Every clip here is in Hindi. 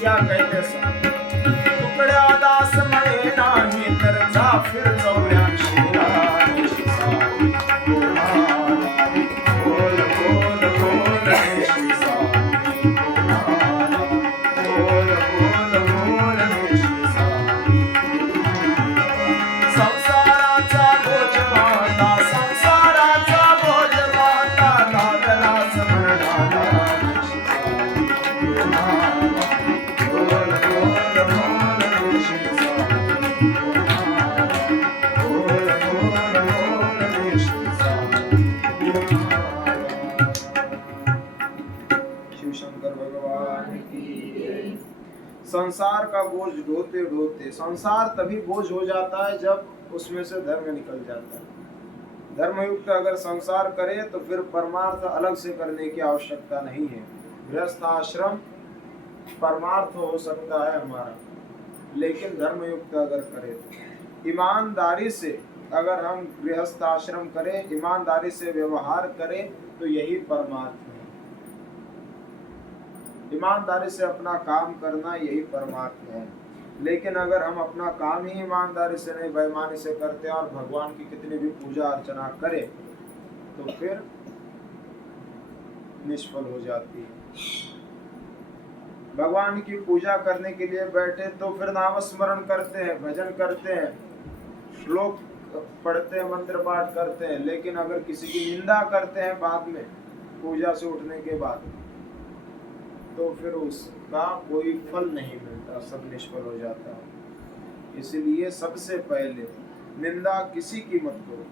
क्या कहते सब टुकड़ा दास मणे नाही तरचा फिर जाऊया शिरानी शिसारी बोल बोल बोल शिसारी बोल बोल बोल शिसारी संसाराचा बोझ वाटा संसाराचा बोझ वाटा लागला समरणाला बोल बोल बोल शिसारी बोल बोल बोल शिसारी शिव शंकर भगवान की जय। संसार का बोझ ढोते ढोते संसार तभी बोझ हो जाता है जब उसमें से धर्म निकल जाता है। धर्मयुक्त अगर संसार करे तो फिर परमार्थ अलग से करने की आवश्यकता नहीं है। गृहस्थ आश्रम परमार्थ हो सकता है हमारा, लेकिन धर्मयुक्त अगर करे तो ईमानदारी से अगर हम गृहस्थ आश्रम करें, ईमानदारी से व्यवहार करें तो यही परमार्थ है। ईमानदारी से अपना काम करना यही परमार्थ है। लेकिन अगर हम अपना काम ही ईमानदारी से नहीं बेईमानी से करते हैं और भगवान की कितनी भी पूजा अर्चना करें तो फिर निष्फल हो जाती है। भगवान की पूजा करने के लिए बैठे तो फिर नाम स्मरण करते हैं, भजन करते हैं, श्लोक पढ़ते हैं, मंत्र पाठ करते हैं, लेकिन अगर किसी की निंदा करते हैं बाद में पूजा से उठने के बाद तो फिर उसका कोई फल नहीं मिलता, सब निष्फल हो जाता है। इसलिए सबसे पहले निंदा किसी की मत करो।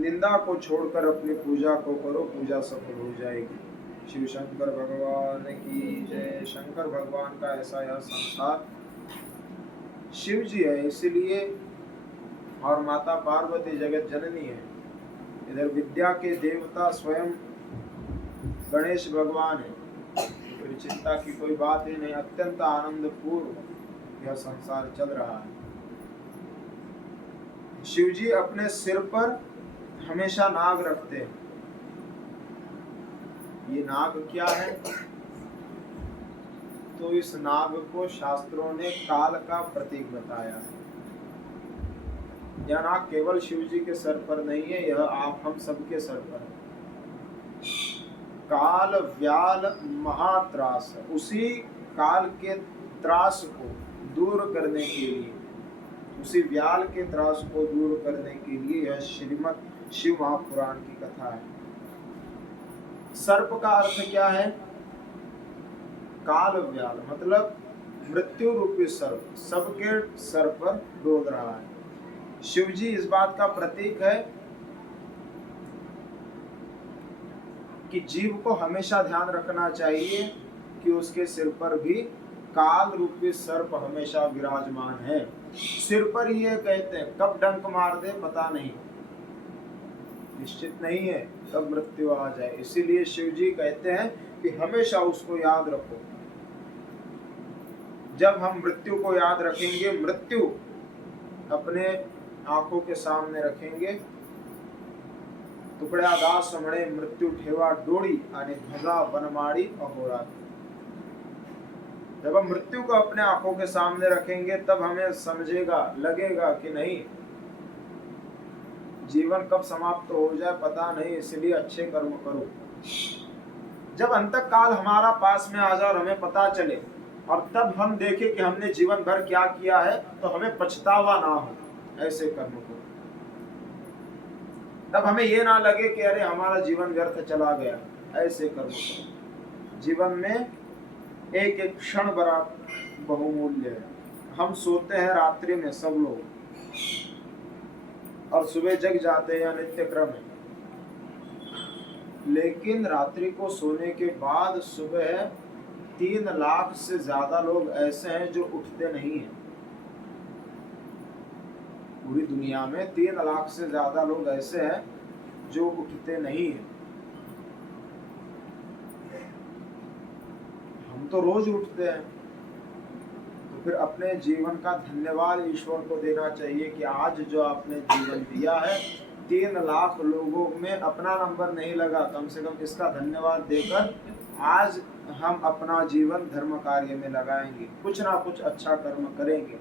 निंदा को छोड़कर अपनी पूजा को करो, पूजा सफल हो जाएगी। शिव शंकर भगवान की जय। शंकर भगवान का ऐसा यह संसार शिव जी है इसलिए, और माता पार्वती जगत जननी है। इधर विद्या के देवता स्वयं गणेश भगवान है। फिर चिंता की कोई बात ही नहीं, अत्यंत आनंद पूर्व यह संसार चल रहा है। शिव जी अपने सिर पर हमेशा नाग रखते हैं। ये नाग क्या है? तो इस नाग को शास्त्रों ने काल का प्रतीक बताया है। यह नाग केवल शिव जी के सर पर नहीं है, यह आप हम सबके सर पर है। काल व्याल महात्रास, उसी काल के त्रास को दूर करने के लिए, उसी व्याल के त्रास को दूर करने के लिए यह श्रीमद् शिव महापुराण की कथा है। सर्प का अर्थ क्या है? काल व्याल मतलब मृत्यु रूपी सर्प सबके सर पर डोल रहा है। शिव जी इस बात का प्रतीक है कि जीव को हमेशा ध्यान रखना चाहिए कि उसके सिर पर भी काल रूपी सर्प हमेशा विराजमान है। सिर पर ही ये कहते हैं, कब डंक मार दे पता नहीं, निश्चित नहीं है कब मृत्यु आ जाए। इसीलिए शिव जी कहते हैं कि हमेशा उसको याद रखो। जब हम मृत्यु को याद रखेंगे, मृत्यु अपने आंखों के सामने रखेंगे, टुकड़ा दास मणे मृत्यु ठेवा डोरी आने भगा वनमाड़ी अहोरात्र। जब हम मृत्यु को अपने आंखों के सामने रखेंगे तब हमें समझेगा, लगेगा कि नहीं जीवन कब समाप्त हो जाए पता नहीं, इसलिए अच्छे कर्म करो। जब अंतक काल हमारा पास में आ जाए और हमें पता चले और तब हम देखें कि हमने जीवन भर क्या किया है तो हमें पछतावा ना हो, ऐसे कर्म करो। तब हमें ये ना लगे कि अरे हमारा जीवन व्यर्थ चला गया, ऐसे कर्म करो। जीवन में एक एक क्षण बड़ा बहुमूल्य है। हम सोते हैं रात्रि में सब लोग और सुबह जग जाते हैं, नित्य क्रम है। लेकिन रात्रि को सोने के बाद सुबह 3 लाख से ज्यादा लोग ऐसे हैं जो उठते नहीं हैं। पूरी दुनिया में 3 लाख से ज्यादा लोग ऐसे हैं जो उठते नहीं हैं। हम तो रोज उठते हैं, तो फिर अपने जीवन का धन्यवाद ईश्वर को देना चाहिए कि आज जो आपने जीवन दिया है 3 लाख लोगों में अपना नंबर नहीं लगा, कम से कम इसका धन्यवाद देकर आज हम अपना जीवन धर्म कार्य में लगाएंगे, कुछ ना कुछ अच्छा कर्म करेंगे।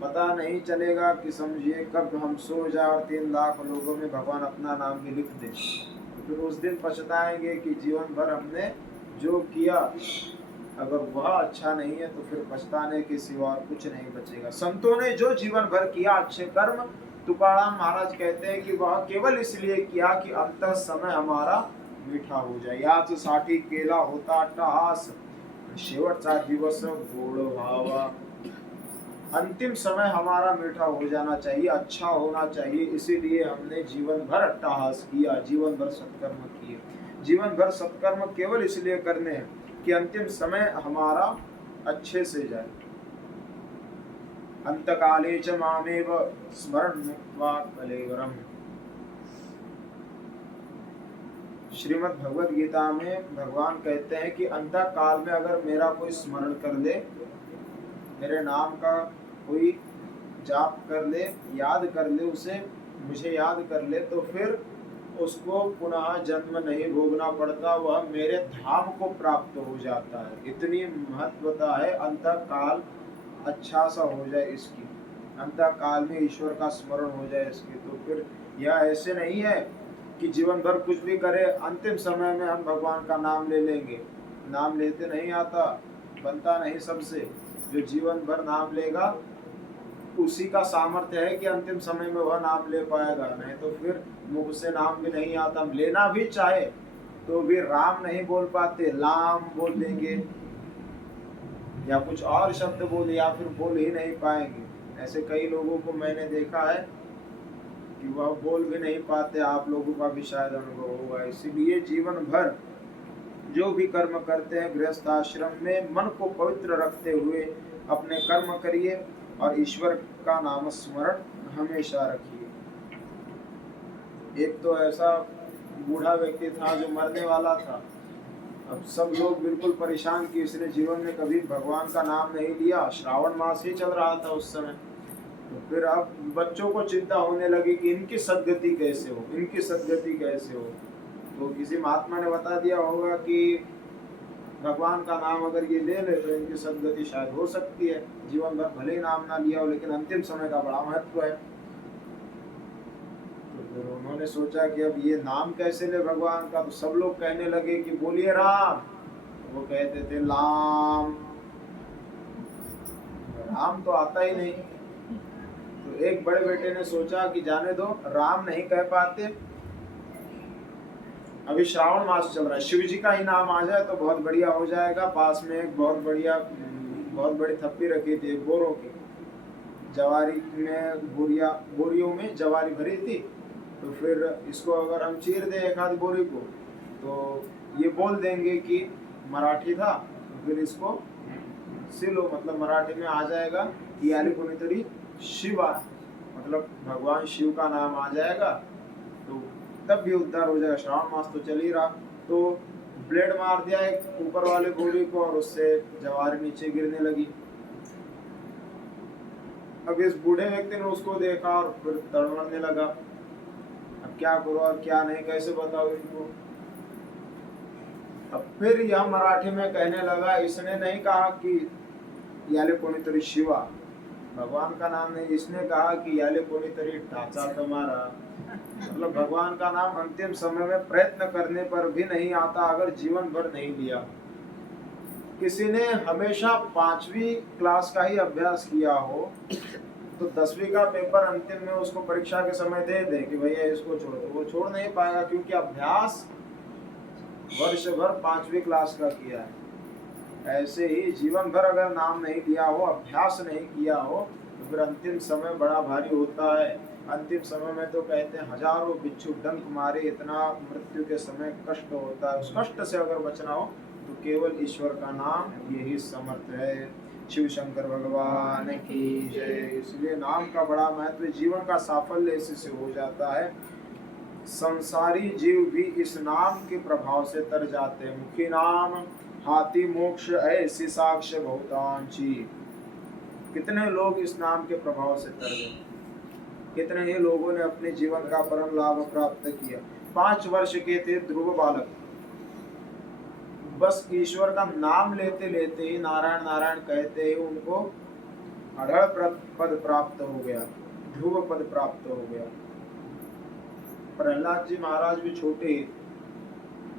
पता नहीं चलेगा कि समझिए कब हम सो जाए और 3 लाख लोगों में भगवान अपना नाम भी लिख दे, तो फिर उस दिन पछताएंगे कि जीवन भर हमने जो किया अगर वह अच्छा नहीं है तो फिर पछताने के सिवा कुछ नहीं बचेगा। संतों ने जो जीवन भर किया अच्छे कर्म, तुकाराम महाराज कहते हैं कि वह केवल इसलिए किया कि अंत समय हमारा मीठा हो जाए। याच साठी केला होता अट्टहास, शेवटचा दिवस गोड व्हावा। अंतिम समय हमारा मीठा हो जाना चाहिए, अच्छा होना चाहिए, इसीलिए हमने जीवन भर अट्टहास किया, जीवन भर सत्कर्म किए। जीवन भर सत्कर्म केवल इसलिए करने हैं कि अंतिम समय हमारा अच्छे से जाए। अंतकाले च मामेव स्मरण मुक्त्वा कलेवरम। श्रीमद् भगवद गीता में भगवान कहते हैं कि अंत काल में अगर मेरा कोई स्मरण कर ले, मेरे नाम का कोई जाप कर ले, याद कर ले, उसे मुझे याद कर ले, तो फिर उसको पुनः जन्म नहीं भोगना पड़ता, वह मेरे धाम को प्राप्त हो जाता है। इतनी महत्वता है अंत काल अच्छा सा हो जाए इसकी, अंत काल में ईश्वर का स्मरण हो जाए इसकी। तो फिर यह ऐसे नहीं है कि जीवन भर कुछ भी करे, अंतिम समय में हम भगवान का नाम ले लेंगे। नाम लेते नहीं आता, बनता नहीं सबसे। जो जीवन भर नाम लेगा उसी का सामर्थ्य है कि अंतिम समय में वह नाम ले पाएगा, नहीं तो फिर मुख से नाम भी नहीं आता। हम लेना भी चाहे तो भी राम नहीं बोल पाते, लाम बोल देंगे या कुछ और शब्द बोले, या फिर बोल ही नहीं पाएंगे। ऐसे कई लोगों को मैंने देखा है कि वह बोल भी नहीं पाते, आप लोगों का भी शायद अनुभव होगा। इसीलिए जीवन भर जो भी कर्म करते हैं गृहस्थ आश्रम में मन को पवित्र रखते हुए अपने कर्म करिए और ईश्वर का नाम स्मरण हमेशा रखिए। एक तो ऐसा बूढ़ा व्यक्ति था जो मरने वाला था, अब सब लोग बिल्कुल परेशान कि इसने जीवन में कभी भगवान का नाम नहीं लिया। श्रावण मास ही चल रहा था उस समय, तो फिर अब बच्चों को चिंता होने लगी कि इनकी सद्गति कैसे हो, इनकी सद्गति कैसे हो। तो किसी महात्मा ने बता दिया होगा कि भगवान का नाम अगर ये ले ले तो इनकी सद्गति शायद हो सकती है। जीवन भर भले ही नाम ना लिया हो, लेकिन अंतिम समय का बड़ा महत्व है। तो फिर उन्होंने सोचा कि अब ये नाम कैसे ले भगवान का। तो सब लोग कहने लगे कि बोलिए राम, तो वो कहते थे लाम, राम तो आता ही नहीं। तो एक बड़े बेटे ने सोचा कि जाने दो, राम नहीं कह पाते, अभी श्रावण मास चल रहा है, शिव जी का ही नाम आ जाए तो बहुत बढ़िया हो जाएगा। पास में एक बहुत बड़ी थप्पी रखी थी बोरों की, जवारी में बोरियों में जवारी भरी थी। तो फिर इसको अगर हम चीर दें एक आध बोरी को, तो ये बोल देंगे कि मराठी था, तो फिर इसको सिलो, मतलब मराठी में आ जाएगा कि यानी कोणीतरी शिवा, मतलब भगवान शिव का नाम आ जाएगा, तो तब भी उद्धार हो जाएगा। श्रावण मास तो चल ही रहा, तो ब्लेड मार दिया एक ऊपर वाले बोरी को और उससे जवारी नीचे गिरने लगी। अब इस बूढ़े व्यक्ति ने उसको देखा और फिर तड़मड़ने लगा, अब क्या करो और क्या नहीं, कैसे बताओ इनको। अब फिर यह मराठी में कहने लगा, इसने नहीं कहा कि याले कोणीतरी शिवा, भगवान का नाम नहीं, इसने कहा कि याले कोणीतरी ढांचा तुम्हारा, मतलब भगवान का नाम अंतिम समय में प्रयत्न करने पर भी नहीं आता अगर जीवन भर नहीं लिया। किसी ने हमेशा 5वीं क्लास का ही अभ्यास किया हो तो 10वीं का पेपर अंतिम में उसको परीक्षा के समय दे दे कि भैया इसको छोड़ दो, वो छोड़ नहीं पाएगा, क्योंकि अभ्यास वर्ष भर 5वीं क्लास का किया है। ऐसे ही जीवन भर अगर नाम नहीं लिया हो, अभ्यास नहीं किया हो, तो फिर अंतिम समय बड़ा भारी होता है। अंतिम समय में तो कहते हैं हजारों बिच्छू डंक मारे, इतना मृत्यु के समय कष्ट होता है। उस कष्ट से अगर बचना हो तो केवल ईश्वर का नाम यही समर्थ है। शिव शंकर भगवान की जय। इसलिए नाम का बड़ा महत्व, जीवन का साफल्य इसी से हो जाता है। संसारी जीव भी इस नाम के प्रभाव से तर जाते हैं। मुखी नाम हाथी मोक्ष ऐसी साक्ष्य बहुतांची। कितने लोग इस नाम के प्रभाव से तर गए। कितने ही लोगों ने अपने जीवन का परम लाभ प्राप्त किया। 5 वर्ष के थे ध्रुव बालक, बस ईश्वर का नाम लेते लेते ही, नारायण नारायण कहते ही उनको अढ़ पद प्राप्त हो गया, ध्रुव पद प्राप्त हो गया। प्रहलाद जी महाराज भी छोटे ही,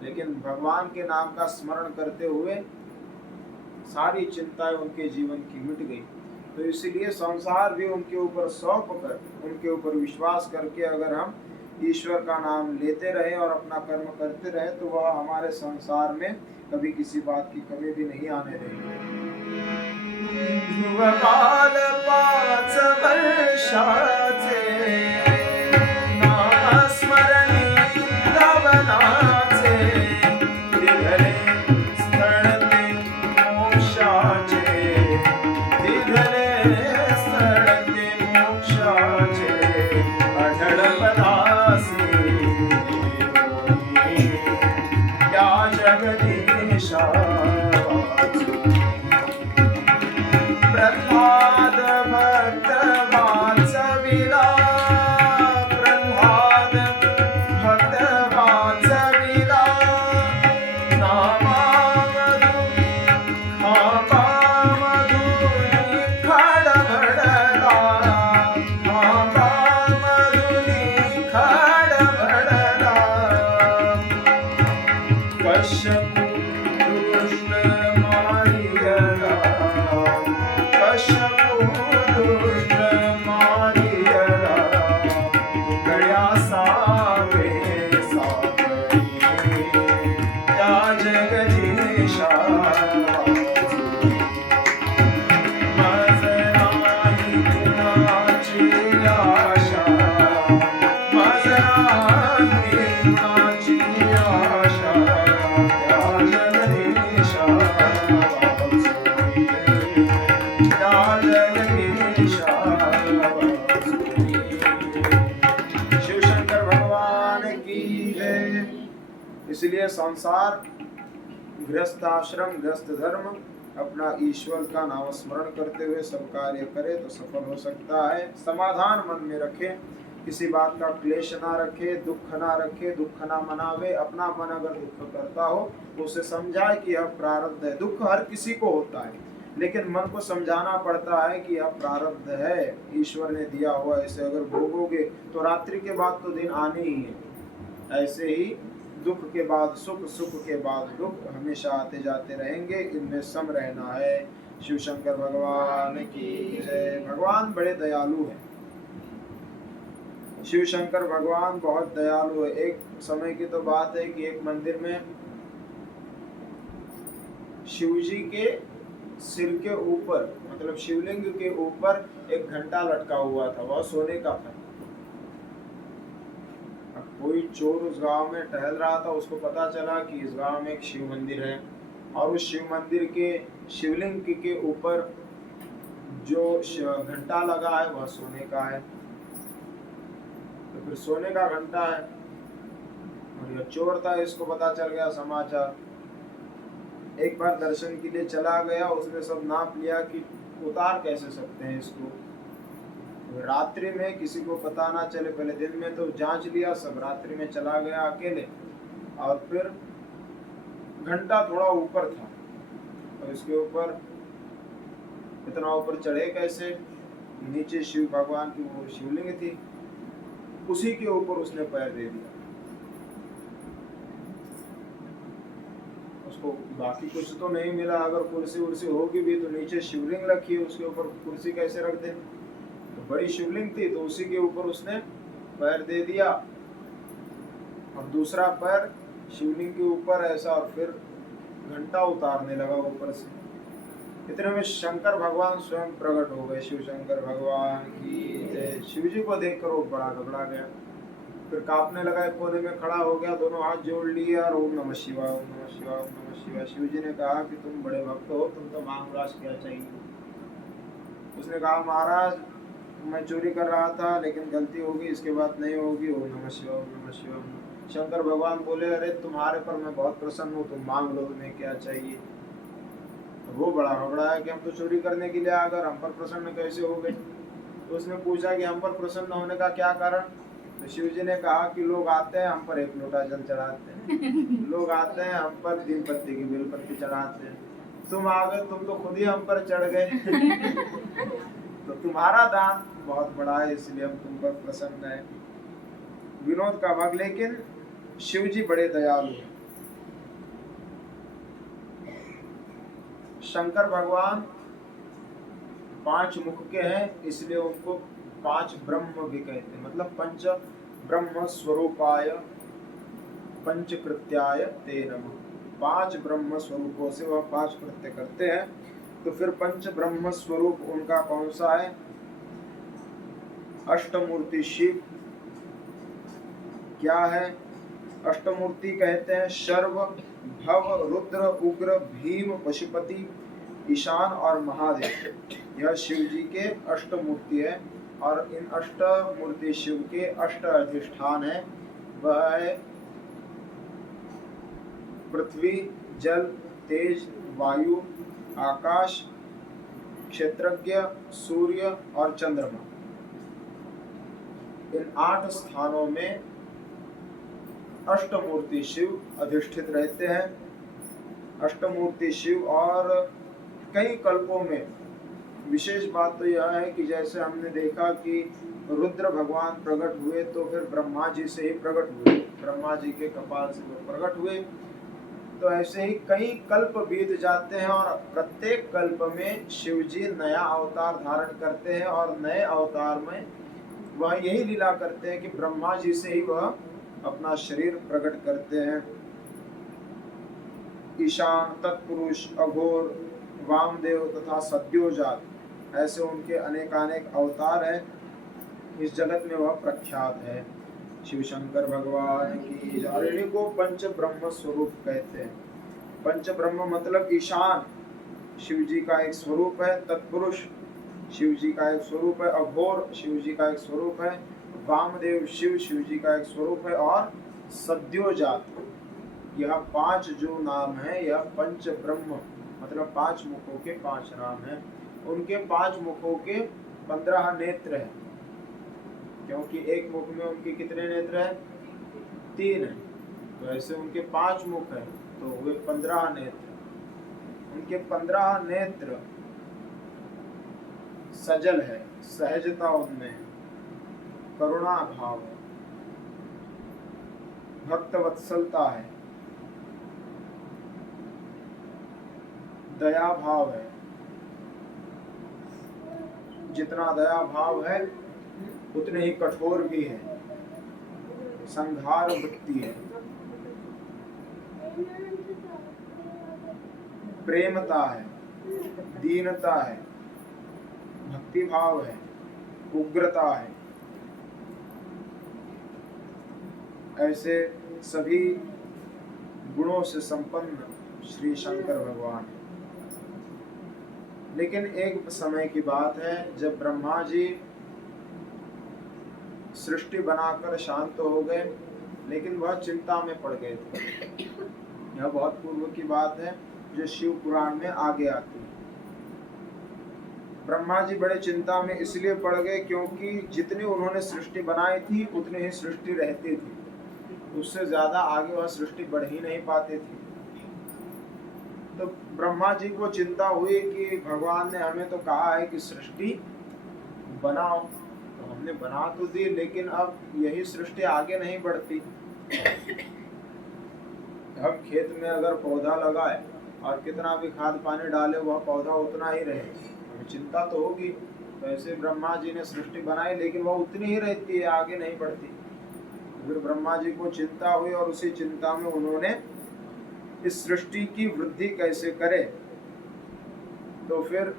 लेकिन भगवान के नाम का स्मरण करते हुए सारी चिंताएं उनके जीवन की मिट गई। तो इसलिए संसार भी उनके ऊपर सौंप कर, उनके ऊपर विश्वास करके अगर हम ईश्वर का नाम लेते रहे और अपना कर्म करते रहे, तो वह हमारे संसार में कभी किसी बात की कमी भी नहीं आने देंगे। ध्रुवकाल 5 वर्षाचे नामस्मरणी लवनाचे, दिघले स्थळते मोक्षाचे, दिघले स्थळते मोक्षाचे, अढळ पदासी या जगदीशा। प्रह्लाद भक्त वाचविला, प्रह्लाद भक्त वाचविला, नामामधु खापामधु खडबडला, खापामधु खडबडला। कश्यप दुष्ट मारियला, कश्यप दुष्ट मारियला, गया सावे सावरी या जगदीशा। मज नाही कुणाची आशा, मज नाही कुणाची आशा, या जगदीशा शिव शंकर भगवान की जय। इसलिए संसार, गृहस्थ आश्रम, गृहस्थ धर्म अपना ईश्वर का नाम स्मरण करते हुए सब कार्य करे तो सफल हो सकता है। समाधान मन में रखे, किसी बात का क्लेश ना रखे, दुख ना रखे, दुख ना मनावे। अपना मन अगर दुख करता हो तो उसे समझाए कि यह प्रारब्ध है। दुख हर किसी को होता है, लेकिन मन को समझाना पड़ता है कि यह प्रारब्ध है, ईश्वर ने दिया हुआ। ऐसे अगर भोगोगे तो रात्रि के बाद तो दिन आने ही है। ऐसे ही दुख के बाद सुख, सुख के बाद दुख हमेशा आते जाते रहेंगे, इनमें सम रहना है। शिव शंकर भगवान की जय। भगवान बड़े दयालु हैं, शिव शंकर भगवान बहुत दयालु है। एक समय की तो बात है कि एक मंदिर में शिव जी के सिर के ऊपर, मतलब शिवलिंग के ऊपर एक घंटा लटका हुआ था, वह सोने का था। अब कोई चोर उस गांव में टहल रहा था, उसको पता चला कि इस गांव में एक शिव मंदिर है और उस शिव मंदिर के शिवलिंग के ऊपर जो घंटा लगा है वह सोने का है। तो फिर सोने का घंटा है और यह चोर था, इसको पता चल गया समाचार। एक बार दर्शन के लिए चला गया, उसने सब नाप लिया कि उतार कैसे सकते हैं इसको। रात्रि में किसी को पता ना चले, पहले दिन में तो जांच लिया सब, रात्रि में चला गया अकेले और फिर घंटा थोड़ा ऊपर था और इसके ऊपर इतना ऊपर चढ़े कैसे, नीचे शिव भगवान की वो शिवलिंग थी, उसी के ऊपर उसने पैर दे दिया। उसको बाकी कुछ तो नहीं मिला, अगर कुर्सी उर्सी होगी भी तो नीचे शिवलिंग रखी है, उसके ऊपर कुर्सी कैसे रख दे। तो बड़ी शिवलिंग थी तो उसी के ऊपर उसने पैर दे दिया और दूसरा पैर शिवलिंग के ऊपर ऐसा, और फिर घंटा उतारने लगा ऊपर से। इतने में शंकर भगवान स्वयं प्रकट हो गए। शिव शंकर भगवान की जय। शिव जी को देखकर वो बड़ा घबरा गया, फिर कांपने लगा, एक कोने में खड़ा हो गया, दोनों हाथ जोड़ लिए और ओम नमः शिवाय, ओम नमः शिवाय, ओम नमः शिवाय। शिव जी ने कहा कि तुम बड़े भक्त हो, तुम तो मांग राज क्या चाहिए। उसने कहा महाराज मैं चोरी कर रहा था लेकिन गलती होगी, इसके बाद नहीं होगी। ओम नमः शिवाय, ओम नमः शिवाय। शंकर भगवान बोले अरे तुम्हारे पर मैं बहुत प्रसन्न हूँ, तुम मांग लो तुम्हें क्या चाहिए। वो बड़ा घबराया कि हम तो चोरी करने के लिए आकर हम पर प्रसन्न कैसे हो गए। तो उसने पूछा कि हम पर प्रसन्न होने का क्या कारण। तो शिव जी ने कहा कि लोग आते हैं हम पर एक लोटा जल चढ़ाते हैं, लोग आते हैं हम पर 3 पत्ते की बेलपत्ती चढ़ाते हैं, तुम आ गए, तुम तो खुद ही हम पर चढ़ गए। तो तुम्हारा दान बहुत बड़ा है, इसलिए हम तुम पर प्रसन्न है। विनोद का भाग। लेकिन शिव जी बड़े दयालु हैं। शंकर भगवान 5 मुख के हैं, इसलिए उनको 5 ब्रह्म भी कहते हैं। मतलब पंच ब्रह्म स्वरूपाय पंचकृत्याय ते नमः। 5 ब्रह्म स्वरूपों से वह 5 कृत्य करते हैं। तो फिर पंच ब्रह्म स्वरूप उनका कौन सा है? अष्टमूर्ति शिव। क्या है? अष्टमूर्ति कहते हैं शर्व, भव, रुद्र, उग्र, भीम, पशुपति, ईशान और महादेव। यह शिव जी के अष्टमूर्ति है। और इन अष्टमूर्ति शिव के 8 अधिष्ठान है। वह है पृथ्वी, जल, तेज, वायु, आकाश, क्षेत्रज्ञ, सूर्य और चंद्रमा। इन 8 स्थानों में अष्टमूर्ति शिव अधिष्ठित रहते हैं। अष्टमूर्ति शिव। और कई कल्पों में विशेष बात तो यह है कि जैसे हमने देखा कि रुद्र भगवान प्रकट हुए तो फिर ब्रह्मा जी से ही प्रकट हुए, ब्रह्मा जी के कपाल से वो प्रकट हुए। तो ऐसे ही कई कल्प बीत जाते हैं और प्रत्येक कल्प में शिव जी नया अवतार धारण करते हैं और नए अवतार में वह यही लीला करते हैं कि ब्रह्मा जी से ही वह अपना शरीर प्रकट करते हैं। ईशान, तत्पुरुष, अघोर, वामदेव तथा सद्योजात, ऐसे उनके अनेकानेक अवतार हैं। इस जगत में वह प्रख्यात है। शिव शंकर भगवान की। और इन्हीं को पंच ब्रह्म स्वरूप कहते हैं। पंच ब्रह्म मतलब ईशान शिव जी का एक स्वरूप है, तत्पुरुष शिव जी का एक स्वरूप है, अघोर शिव जी का एक स्वरूप है, वामदेव शिव शिव जी का एक स्वरूप है, और सद्योजात। यह 5 जो नाम है यह पंच ब्रह्म मतलब 5 मुखों के 5 नाम हैं। उनके 5 मुखों के 15 नेत्र हैं, क्योंकि एक मुख में उनके कितने नेत्र हैं? 3 हैं। तो ऐसे उनके 5 मुख हैं तो हुए 15 नेत्र। उनके 15 नेत्र सजल है, सहजता उनमें है, करुणा भाव है, भक्त वत्सलता है, दया भाव है। जितना दया भाव है उतने ही कठोर भी है, संघार वृत्ति है, प्रेमता है, दीनता है, भक्ति भाव है, उग्रता है। ऐसे सभी गुणों से संपन्न श्री शंकर भगवान है। लेकिन एक समय की बात है जब ब्रह्मा जी सृष्टि बनाकर शांत हो गए, लेकिन वह चिंता में पड़ गए थे। यह बहुत पूर्व की बात है जो शिव पुराण में आगे आती है। ब्रह्मा जी बड़े चिंता में इसलिए पड़ गए क्योंकि जितनी उन्होंने सृष्टि बनाई थी उतनी ही सृष्टि रहती थी, उससे ज्यादा आगे वह सृष्टि बढ़ ही नहीं पाती थी। तो ब्रह्मा जी को चिंता हुई कि भगवान ने हमें तो कहा है कि सृष्टि बनाओ, तो हमने बना तो दी, लेकिन अब यही सृष्टि आगे नहीं बढ़ती। हम खेत में अगर पौधा लगाए और कितना भी खाद पानी डाले वह पौधा उतना ही रहे, हमें चिंता तो होगी। तो ऐसे ब्रह्मा जी ने सृष्टि बनाई लेकिन वह उतनी ही रहती है, आगे नहीं बढ़ती। फिर ब्रह्मा जी को चिंता हुई और उसी चिंता में उन्होंने इस सृष्टि की वृद्धि कैसे करे, तो फिर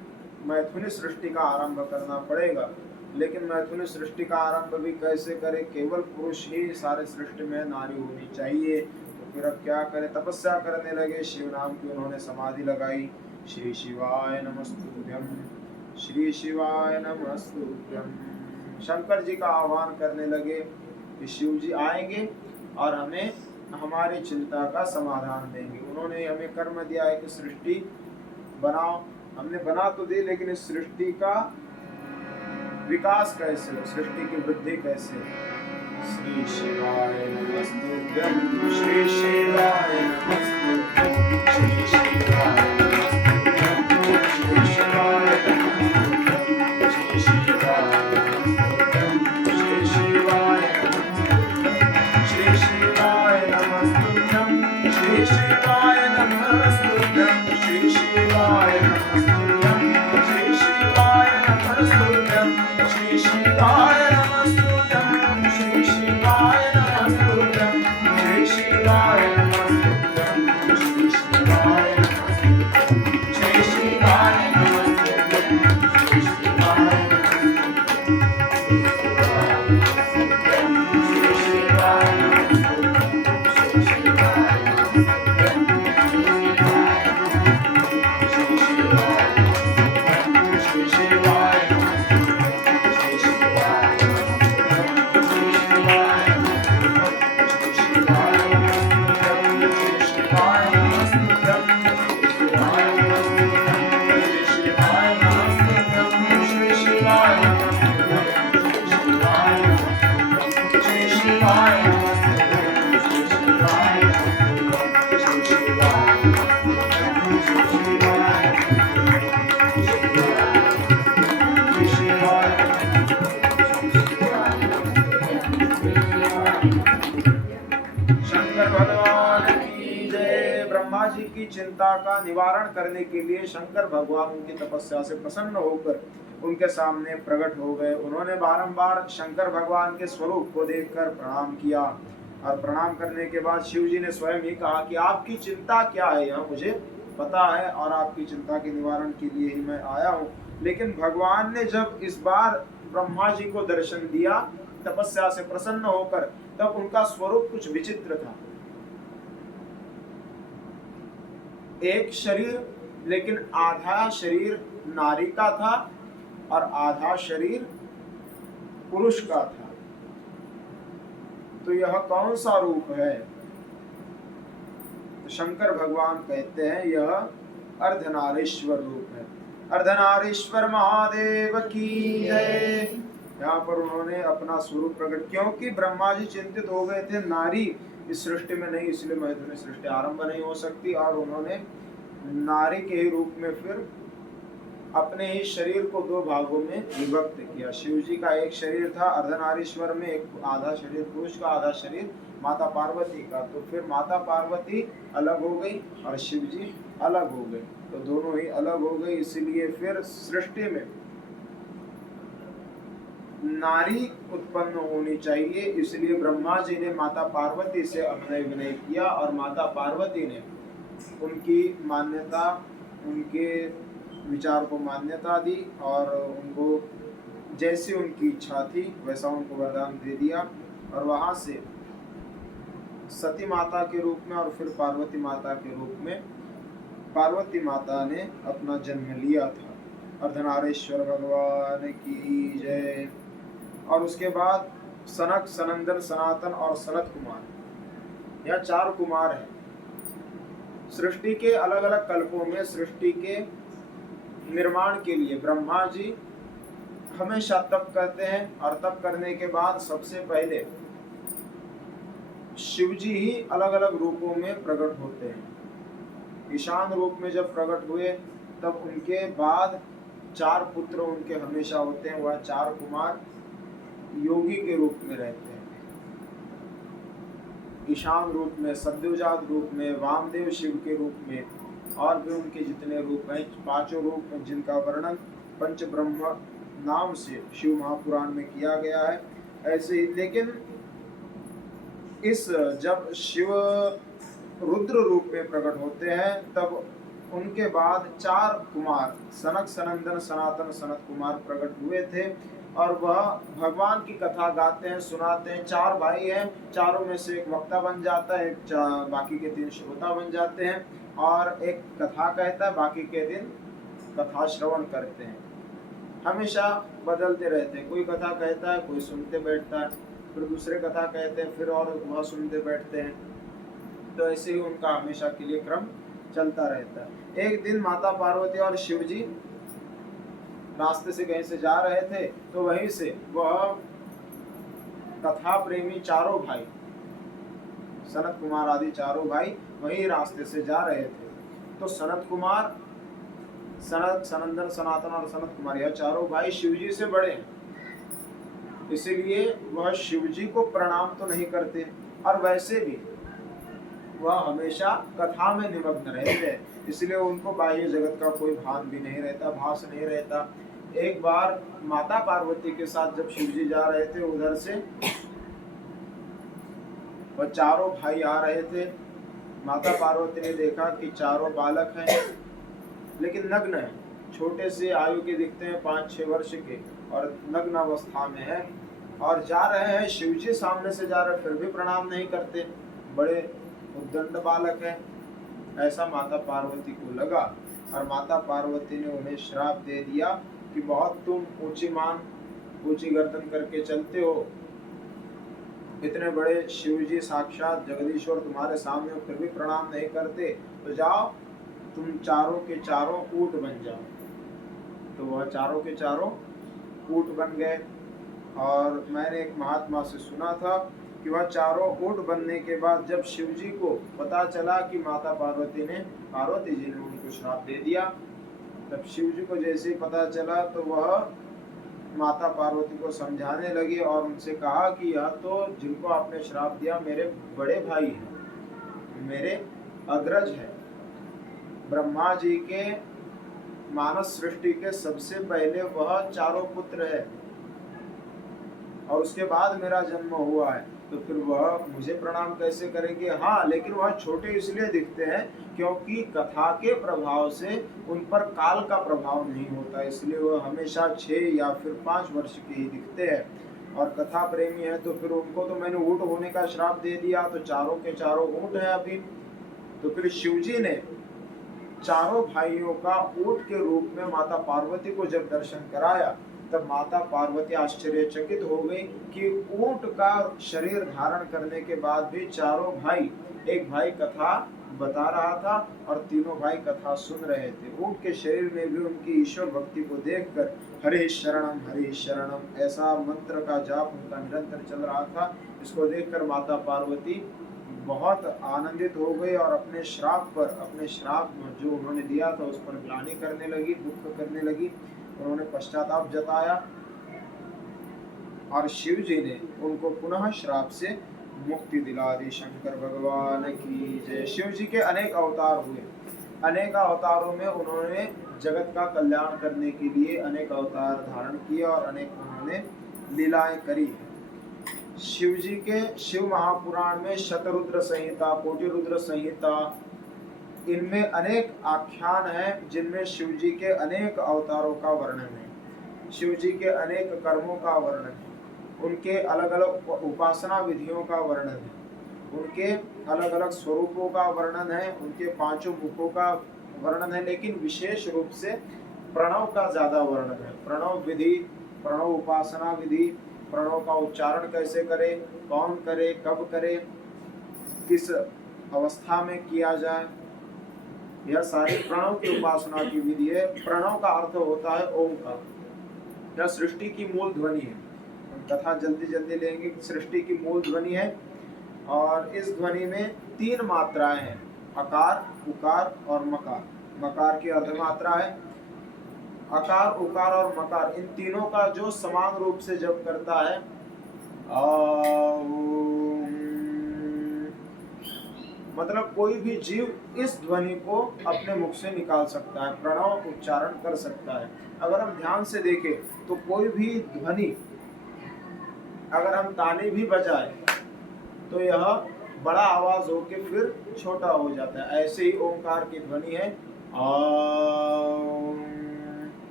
मैथुनी सृष्टि का आरंभ करना पड़ेगा। लेकिन मैथुनी सृष्टि का आरंभ भी कैसे करे? केवल पुरुष ही सारे सृष्टि में, नारी होनी चाहिए। तो फिर अब क्या करें? तपस्या करने लगे, शिव नाम की उन्होंने समाधि लगाई। श्री शिवाय नमस्तुभ्यं, श्री शिवाय नमस्तुभ्यं। शंकर जी का आह्वान करने लगे कि शिव जी आएंगे और हमें हमारी चिंता का समाधान देंगे। उन्होंने हमें कर्म दिया है कि सृष्टि बनाओ, हमने बना तो दी, लेकिन इस सृष्टि का विकास कैसे हो, सृष्टि की वृद्धि कैसे हो। श्री शिवाय नमस्तुभ्यं, श्री शिवाय नमस्तुभ्यं, श्री शिवाय नमस्तुभ्यं, श्री शिवाय नमस्तुभ्यं, श्री शिवाय नमस्तुभ्यं, श्री शिवाय नमस्तुभ्यं, श्री शिवाय नमस्तुभ्यं, श्री शिवाय नमस्तुभ्यं, श्री शिवाय नमस्तुभ्यं, श्री शिवाय नमस्तुभ्यं, श्री शिवाय नमस्तुभ्यं, श्री शिवाय नमस्तुभ्यं, श्री शिवाय नमस्तुभ्यं, श्री शिवाय नमस्तुभ्यं, श्री शिवाय नमस्तुभ्यं, श्री शिवाय जी की चिंता का निवारण करने के लिए शंकर भगवान उनकी तपस्या से प्रसन्न होकर उनके सामने प्रकट हो गए। उन्होंने बारंबार शंकर भगवान के स्वरूप को देखकर प्रणाम किया और प्रणाम करने के बाद शिव जी ने स्वयं ही कहा कि आपकी चिंता क्या है, यह मुझे पता है और आपकी चिंता के निवारण के लिए ही मैं आया हूँ। लेकिन भगवान ने जब इस बार ब्रह्मा जी को दर्शन दिया तपस्या से प्रसन्न होकर, तब उनका स्वरूप कुछ विचित्र था। एक शरीर, लेकिन आधा शरीर नारी का था और आधा शरीर पुरुष का था। तो यह कौन सा रूप है? तो शंकर भगवान कहते हैं यह अर्धनारीश्वर रूप है। अर्धनारीश्वर महादेव की जय। यहाँ पर उन्होंने अपना स्वरूप प्रकट, क्योंकि ब्रह्मा जी चिंतित हो गए थे नारी इस सृष्टि में नहीं, इसलिए मैथुनी सृष्टि आरंभ नहीं हो सकती, और उन्होंने नारी के ही रूप में फिर अपने ही शरीर को दो भागों में विभक्त किया। शिव जी का एक शरीर था अर्धनारीश्वर में, एक आधा शरीर पुरुष का, आधा शरीर माता पार्वती का। तो फिर माता पार्वती अलग हो गई और शिव जी अलग हो गए, तो दोनों ही अलग हो गए। इसीलिए फिर सृष्टि में नारी उत्पन्न होनी चाहिए, इसलिए ब्रह्मा जी ने माता पार्वती से अभिनय विनय किया और माता पार्वती ने उनकी मान्यता, उनके विचार को मान्यता दी और उनको जैसी उनकी इच्छा थी वैसा उनको वरदान दे दिया। और वहाँ से सती माता के रूप में और फिर पार्वती माता के रूप में पार्वती माता ने अपना जन्म लिया था। अर्धनारीश्वर भगवान की जय। और उसके बाद सनक, सनंदन, सनातन और सनत कुमार, यह चार कुमार हैं। सृष्टि के अलग अलग कल्पों में सृष्टि के निर्माण के लिए ब्रह्मा जी हमेशा तप करते हैं, और तप करने के बाद सबसे पहले शिव जी ही अलग अलग रूपों में प्रकट होते हैं। ईशान रूप में जब प्रकट हुए तब उनके बाद चार पुत्र उनके हमेशा होते हैं। वह चार कुमार योगी के रूप में रहते हैं। ईशान रूप में, सद्योजात रूप में, वामदेव शिव के रूप में, और भी उनके जितने रूप हैं, पांचों रूप जिनका वर्णन पंच ब्रह्म नाम से शिव महापुराण में किया गया है। ऐसे ही लेकिन इस जब शिव रुद्र रूप में प्रकट होते हैं तब उनके बाद चार कुमार सनक, सनंदन, सनातन, सनत कुमार प्रकट हुए थे, और वह भगवान की कथा गाते हैं, सुनाते हैं। चार भाई हैं, चारों में से एक वक्ता बन जाता है, बाकी के तीन श्रोता बन जाते हैं, और एक कथा कहता है, बाकी के दिन कथा श्रवण करते हैं। हमेशा बदलते रहते हैं, कोई कथा कहता है, कोई सुनते बैठता है, फिर दूसरे कथा कहते हैं, फिर और वह सुनते बैठते हैं। तो ऐसे ही उनका हमेशा के लिए क्रम चलता रहता है। एक दिन माता पार्वती और शिव जी रास्ते से कहीं से जा रहे थे, तो वहीं से वह कथा प्रेमी चारों भाई, सनत कुमार आदि चारों भाई वही रास्ते से जा रहे थे। तो सनत कुमार, सनत, सनंदन, सनातन और सनत कुमार, यह चारों भाई शिवजी से बड़े हैं, इसीलिए वह शिवजी को प्रणाम तो नहीं करते, और वैसे भी वह हमेशा कथा में निमग्न रहते, इसलिए उनको बाह्य जगत का कोई भान भी नहीं रहता, भास नहीं रहता। एक बार माता पार्वती के साथ जब शिवजी जा रहे थे, उधर से वह चारों भाई आ रहे थे। माता पार्वती ने देखा कि चारों बालक हैं, लेकिन नग्न हैं, छोटे से आयु के दिखते हैं, 5-6 वर्ष के, और नग्न अवस्था में है, और जा रहे हैं। शिवजी सामने से जा रहे, फिर भी प्रणाम नहीं करते, बड़े उद्दंड बालक हैं, ऐसा माता पार्वती को लगा। और माता पार्वती ने उन्हें श्राप दे दिया कि बहुत तुम ऊंची मान, ऊंची गर्दन करके चलते हो, इतने बड़े शिवजी साक्षात जगदीश्वर तुम्हारे सामने हो, फिर भी प्रणाम नहीं करते, तो जाओ तुम चारों के चारों ऊंट बन जाओ। तो वह चारों के चारों ऊंट बन गए। और मैंने एक महात्मा से सुना था कि वह चारों ऊंट बनने के बाद जब शिवजी को पता चला कि माता पार्वती जी ने उनको श्राप दे दिया, तब शिवजी को जैसे ही पता चला तो वह माता पार्वती को समझाने लगे और उनसे कहा कि यह तो जिनको आपने श्राप दिया मेरे बड़े भाई हैं, मेरे अग्रज हैं, ब्रह्मा जी के मानस सृष्टि के सबसे पहले वह चारों पुत्र है, और उसके बाद मेरा जन्म हुआ है, तो फिर वह मुझे प्रणाम कैसे करेंगे। हाँ, लेकिन वह छोटे इसलिए दिखते हैं क्योंकि कथा के प्रभाव से उन पर काल का प्रभाव नहीं होता, इसलिए वह हमेशा 6 या फिर 5 वर्ष के ही दिखते हैं। और कथा प्रेमी है तो फिर उनको तो मैंने ऊंट होने का श्राप दे दिया, तो चारों के चारों ऊंट है अभी। तो फिर शिवजी ने चारों भाइयों का ऊंट के रूप में माता पार्वती को जब दर्शन कराया, तब माता पार्वती आश्चर्यचकित हो गई कि ऊंट का शरीर धारण करने के बाद भी चारों भाई, एक भाई कथा बता रहा था और तीनों भाई कथा सुन रहे थे। ऊंट के शरीर में भी उनकी ईश्वर भक्ति को देखकर हरे शरणम ऐसा मंत्र का जाप उनका निरंतर चल रहा था। इसको देखकर माता पार्वती बहुत आनंदित हो गई और अपने श्राप जो उन्होंने दिया था उस पर ग्लानि करने लगी, दुख करने लगी। उन्होंने पश्चाताप जताया और शिव जी ने उनको पुनः श्राप से मुक्ति दिला दी। शंकर भगवान की जय। शिव जी के अनेक अवतार हुए, अनेक अवतारों में उन्होंने जगत का कल्याण करने के लिए अनेक अवतार धारण किए और अनेक उन्होंने लीलाएं करी। शिव जी के शिव महापुराण में शतरुद्र संहिता, कोटि रुद्र संहिता, इनमें अनेक आख्यान हैं जिनमें शिव जी के अनेक अवतारों का वर्णन है, शिव जी के अनेक कर्मों का वर्णन है, उनके अलग अलग उपासना विधियों का वर्णन है, उनके अलग अलग स्वरूपों का वर्णन है, उनके 5 मुखों का वर्णन है, लेकिन विशेष रूप से प्रणव का ज्यादा वर्णन है। प्रणव विधि, प्रणव उपासना विधि, प्रणव का उच्चारण कैसे करे, कौन करे, कब करे, किस अवस्था में किया जाए, यह सारी प्रणव की उपासना की विधि है। प्रणव का अर्थ होता है ओंकार, यह सृष्टि की मूल ध्वनि है। हम कथा जल्दी जल्दी लेंगे। सृष्टि की मूल ध्वनि है और इस ध्वनि में 3 मात्राएं हैं, अकार, उकार और मकार। मकार की अर्धमात्रा है। अकार, उकार और मकार, इन तीनों का जो समान रूप से जप करता है, मतलब कोई भी जीव इस ध्वनि को अपने मुख से निकाल सकता है, प्रणव उच्चारण कर सकता है। अगर हम ध्यान से देखें तो कोई भी ध्वनि, अगर हम ताली भी बजाए तो यह बड़ा आवाज होके फिर छोटा हो जाता है। ऐसे ही ओंकार की ध्वनि है,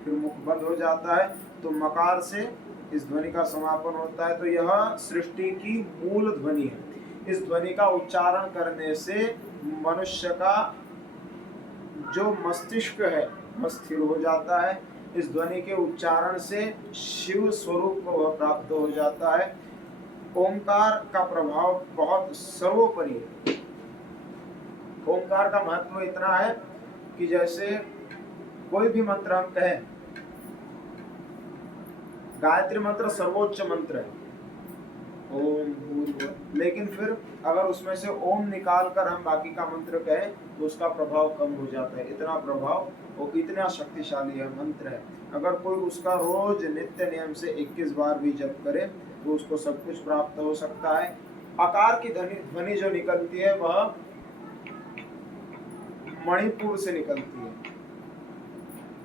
फिर मुख बंद हो जाता है, तो मकार से इस ध्वनि का समापन होता है। तो यह सृष्टि की मूल ध्वनि है। इस ध्वनि का उच्चारण करने से मनुष्य का जो मस्तिष्क है वह स्थिर हो जाता है। इस ध्वनि के उच्चारण से शिव स्वरूप को वह प्राप्त हो जाता है। ओंकार का प्रभाव बहुत सर्वोपरि है। ओंकार का महत्व इतना है कि जैसे कोई भी मंत्र हम कहें गायत्री मंत्र सर्वोच्च मंत्र है, ओम भूर्भुवः, लेकिन फिर अगर उसमें से ओम निकाल कर हम बाकी का मंत्र कहें तो उसका प्रभाव कम हो जाता है। इतना प्रभाव और इतना शक्तिशाली यह मंत्र है। अगर कोई उसका रोज नित्य नियम से 21 बार भी जप करे तो उसको सब कुछ प्राप्त हो सकता है। आकार की ध्वनि जो निकलती है वह मणिपुर से निकलती है।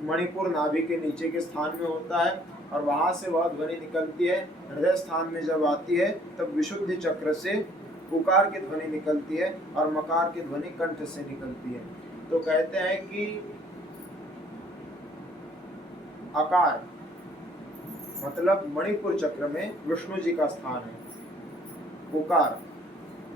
मणिपुर नाभि के नीचे के स्थान में होता है और वहां से वह ध्वनि निकलती है। हृदय स्थान में जब आती है तब विशुद्धि चक्र से उकार की ध्वनि निकलती है और मकार की ध्वनि कंठ से निकलती है। तो कहते हैं कि आकार मतलब मणिपुर चक्र में विष्णु जी का स्थान है। उकार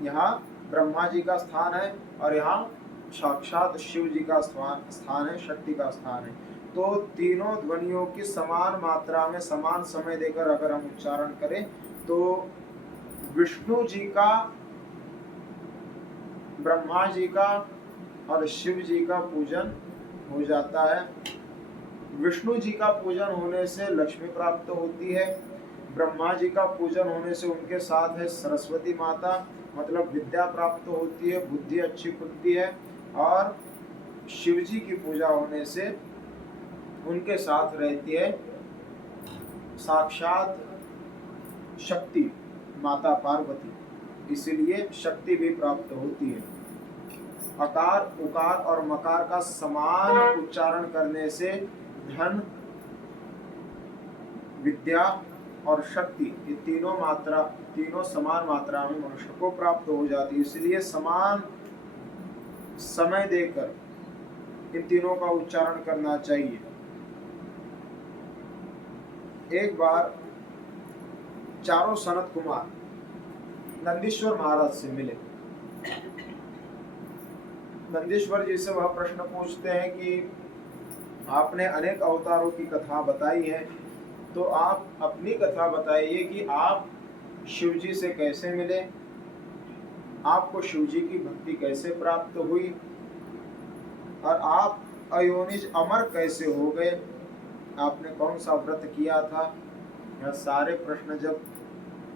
यहाँ ब्रह्मा जी का स्थान है और यहाँ साक्षात शिव जी का स्थान है, शक्ति का स्थान है। तो तीनों ध्वनियों की समान मात्रा में समान समय देकर अगर हम उच्चारण करें तो विष्णु जी का, ब्रह्मा जी का और शिव जी का पूजन हो जाता है। विष्णु जी का पूजन होने से लक्ष्मी प्राप्त होती है। ब्रह्मा जी का पूजन होने से उनके साथ है सरस्वती माता, मतलब विद्या प्राप्त होती है, बुद्धि अच्छी खुलती है। और शिव जी की पूजा होने से उनके साथ रहती है साक्षात शक्ति माता पार्वती, इसीलिए शक्ति भी प्राप्त होती है। अकार, उकार और मकार का समान उच्चारण करने से धन, विद्या और शक्ति ये तीनों समान मात्रा में मनुष्य को प्राप्त हो जाती है। इसलिए समान समय देकर इन तीनों का उच्चारण करना चाहिए। एक बार चारों सनत कुमार नंदीश्वर महाराज से मिले। नंदीश्वर जी से वह प्रश्न पूछते हैं कि आपने अनेक अवतारों की कथा बताई है, तो आप अपनी कथा बताइए कि आप शिव जी से कैसे मिले, आपको शिव जी की भक्ति कैसे प्राप्त हुई और आप अयोनिज अमर कैसे हो गए, आपने कौन सा व्रत किया था। यह सारे प्रश्न जब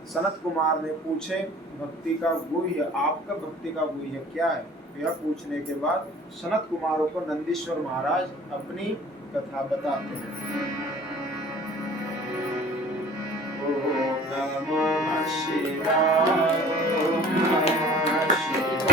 सनत कुमार ने पूछे, भक्ति का गुह्य, आपका भक्ति का गुह्य क्या है, यह पूछने के बाद सनत कुमारों को नंदीश्वर महाराज अपनी कथा बताते हैं। ओम नमः शिवाय, ओम नमः शिवाय।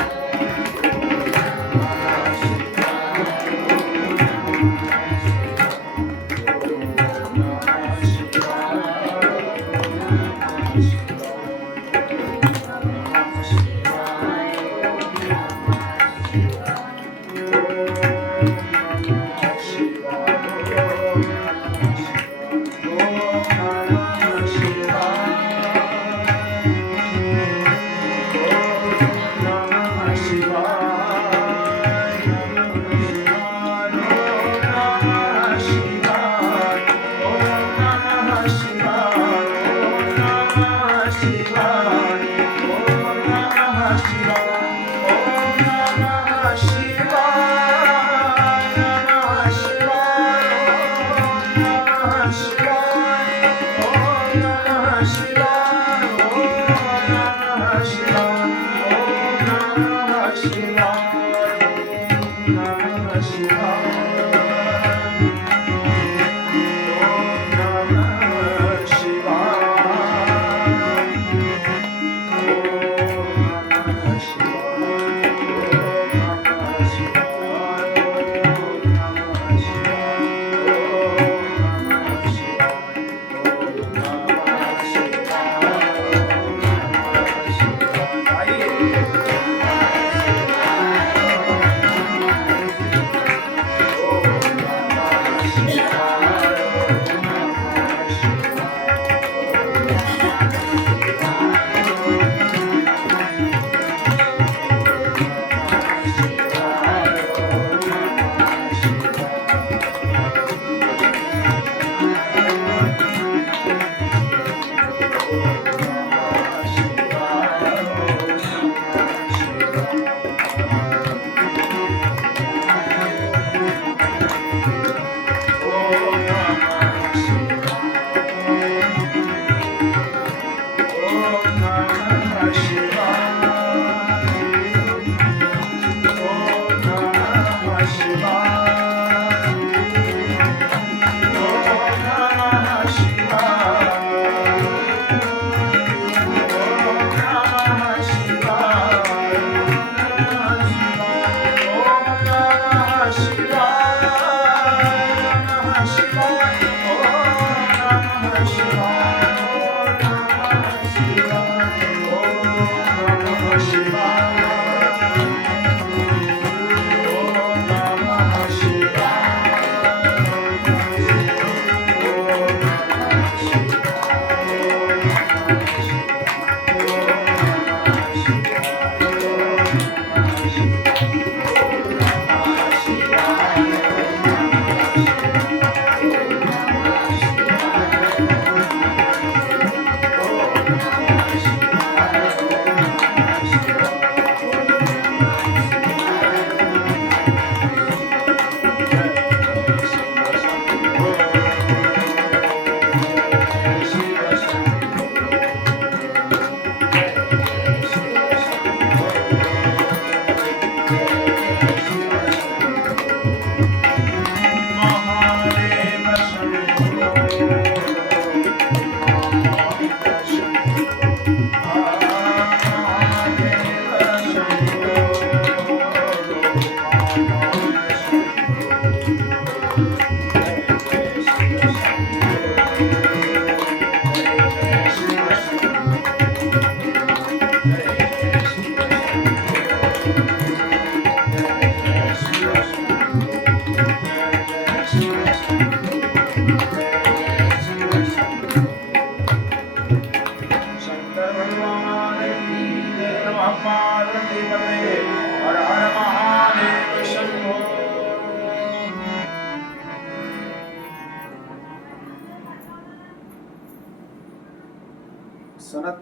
सनत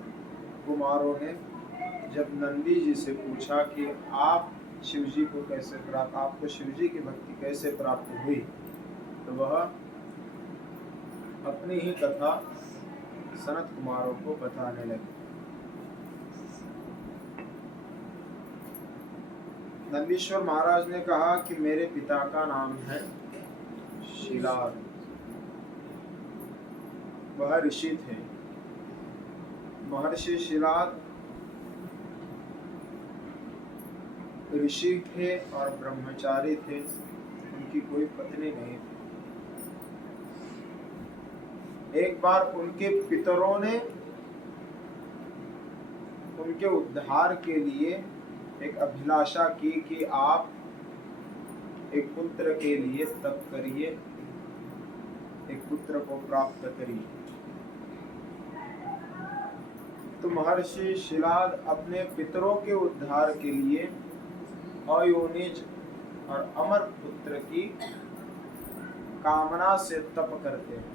कुमारों ने जब नंदी जी से पूछा कि आप शिव जी को कैसे प्राप्त, आपको शिव जी की भक्ति कैसे प्राप्त हुई, तो वह अपनी ही कथा सनत कुमारों को बताने लगे। नंदीश्वर महाराज ने कहा कि मेरे पिता का नाम है शिलाद, वह ऋषि थे। महर्षि शिलाद ऋषि थे और ब्रह्मचारी थे, उनकी कोई पत्नी नहीं थी। एक बार उनके पितरों ने उनके उद्धार के लिए एक अभिलाषा की कि आप एक पुत्र के लिए तप करिए, एक पुत्र को प्राप्त करिए। तो महर्षि शिलाद अपने पितरों के उद्धार के लिए अयोनिज और अमर पुत्र की कामना से तप करते हैं।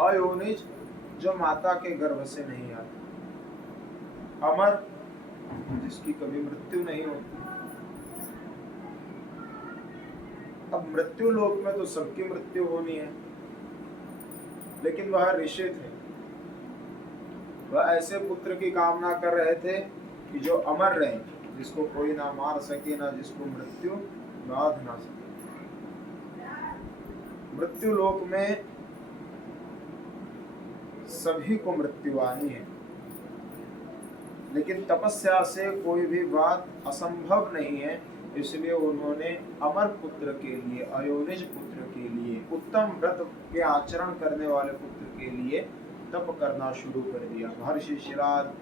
अयोनिज जो माता के गर्भ से नहीं आते, अमर जिसकी कभी मृत्यु नहीं होती। अब मृत्यु लोक में तो सबकी मृत्यु होनी है, लेकिन वह ऋषि थे, वह ऐसे पुत्र की कामना कर रहे थे कि जो अमर रहे, जिसको कोई ना मार सके, ना जिसको मृत्यु बाध ना सके। मृत्यु लोक में सभी को मृत्यु आनी है, लेकिन तपस्या से कोई भी बात असंभव नहीं है। इसलिए उन्होंने अमर पुत्र के लिए, अयोनिज पुत्र के लिए, उत्तम व्रत के आचरण करने वाले पुत्र के लिए तप करना शुरू कर दिया। महर्षि शिलाद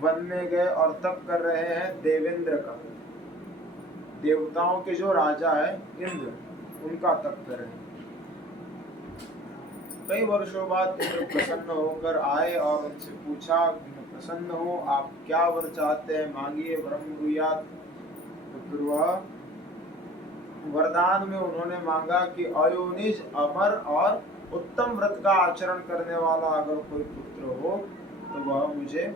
वन में गए और तप कर रहे हैं देवेंद्र का, देवताओं के जो राजा है इंद्र, उनका तप कर रहे हैं। कई वर्षों बाद इंद्र प्रसन्न होकर आए और उनसे पूछा, प्रसन्न हो, आप क्या वर चाहते हैं, मांगिए, वरम गुयात। तो फिर वह वरदान में उन्होंने मांगा कि अयोनिज, अमर और उत्तम व्रत का आचरण करने वाला अगर कोई पुत्र हो तो वह मुझे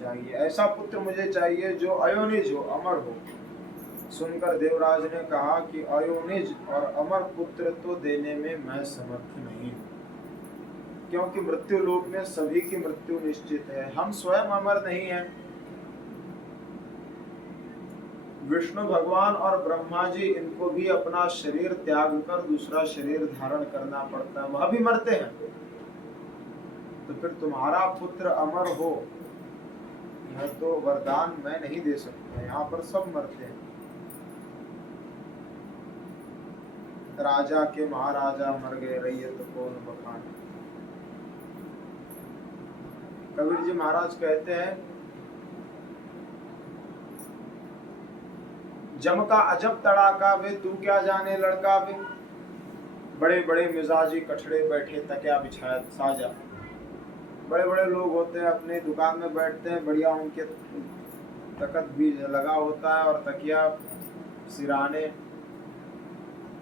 चाहिए। ऐसा पुत्र मुझे चाहिए जो अयोनिज हो, अमर हो। सुनकर देवराज ने कहा कि अयोनिज और अमर पुत्र तो देने में मैं समर्थ नहीं हूँ, क्योंकि मृत्यु लोक में सभी की मृत्यु निश्चित है। हम स्वयं अमर नहीं हैं। विष्णु भगवान और ब्रह्मा जी, इनको भी अपना शरीर त्याग कर दूसरा शरीर धारण करना पड़ता है, वह भी मरते हैं। तो फिर तुम्हारा पुत्र अमर हो, यह तो वरदान मैं नहीं दे सकता। यहाँ पर सब मरते हैं। राजा के महाराजा मर गए, रैयत कौन बखान। कबीर जी महाराज कहते हैं, जम का अजब तड़ाका वे, तू क्या जाने लड़का वे। बड़े बड़े मिजाजी कठड़े बैठे, तकिया बिछाया साजा। बड़े बड़े लोग होते हैं, अपने दुकान में बैठते हैं, बढ़िया उनके तखत भी लगा होता है और तकिया सिराने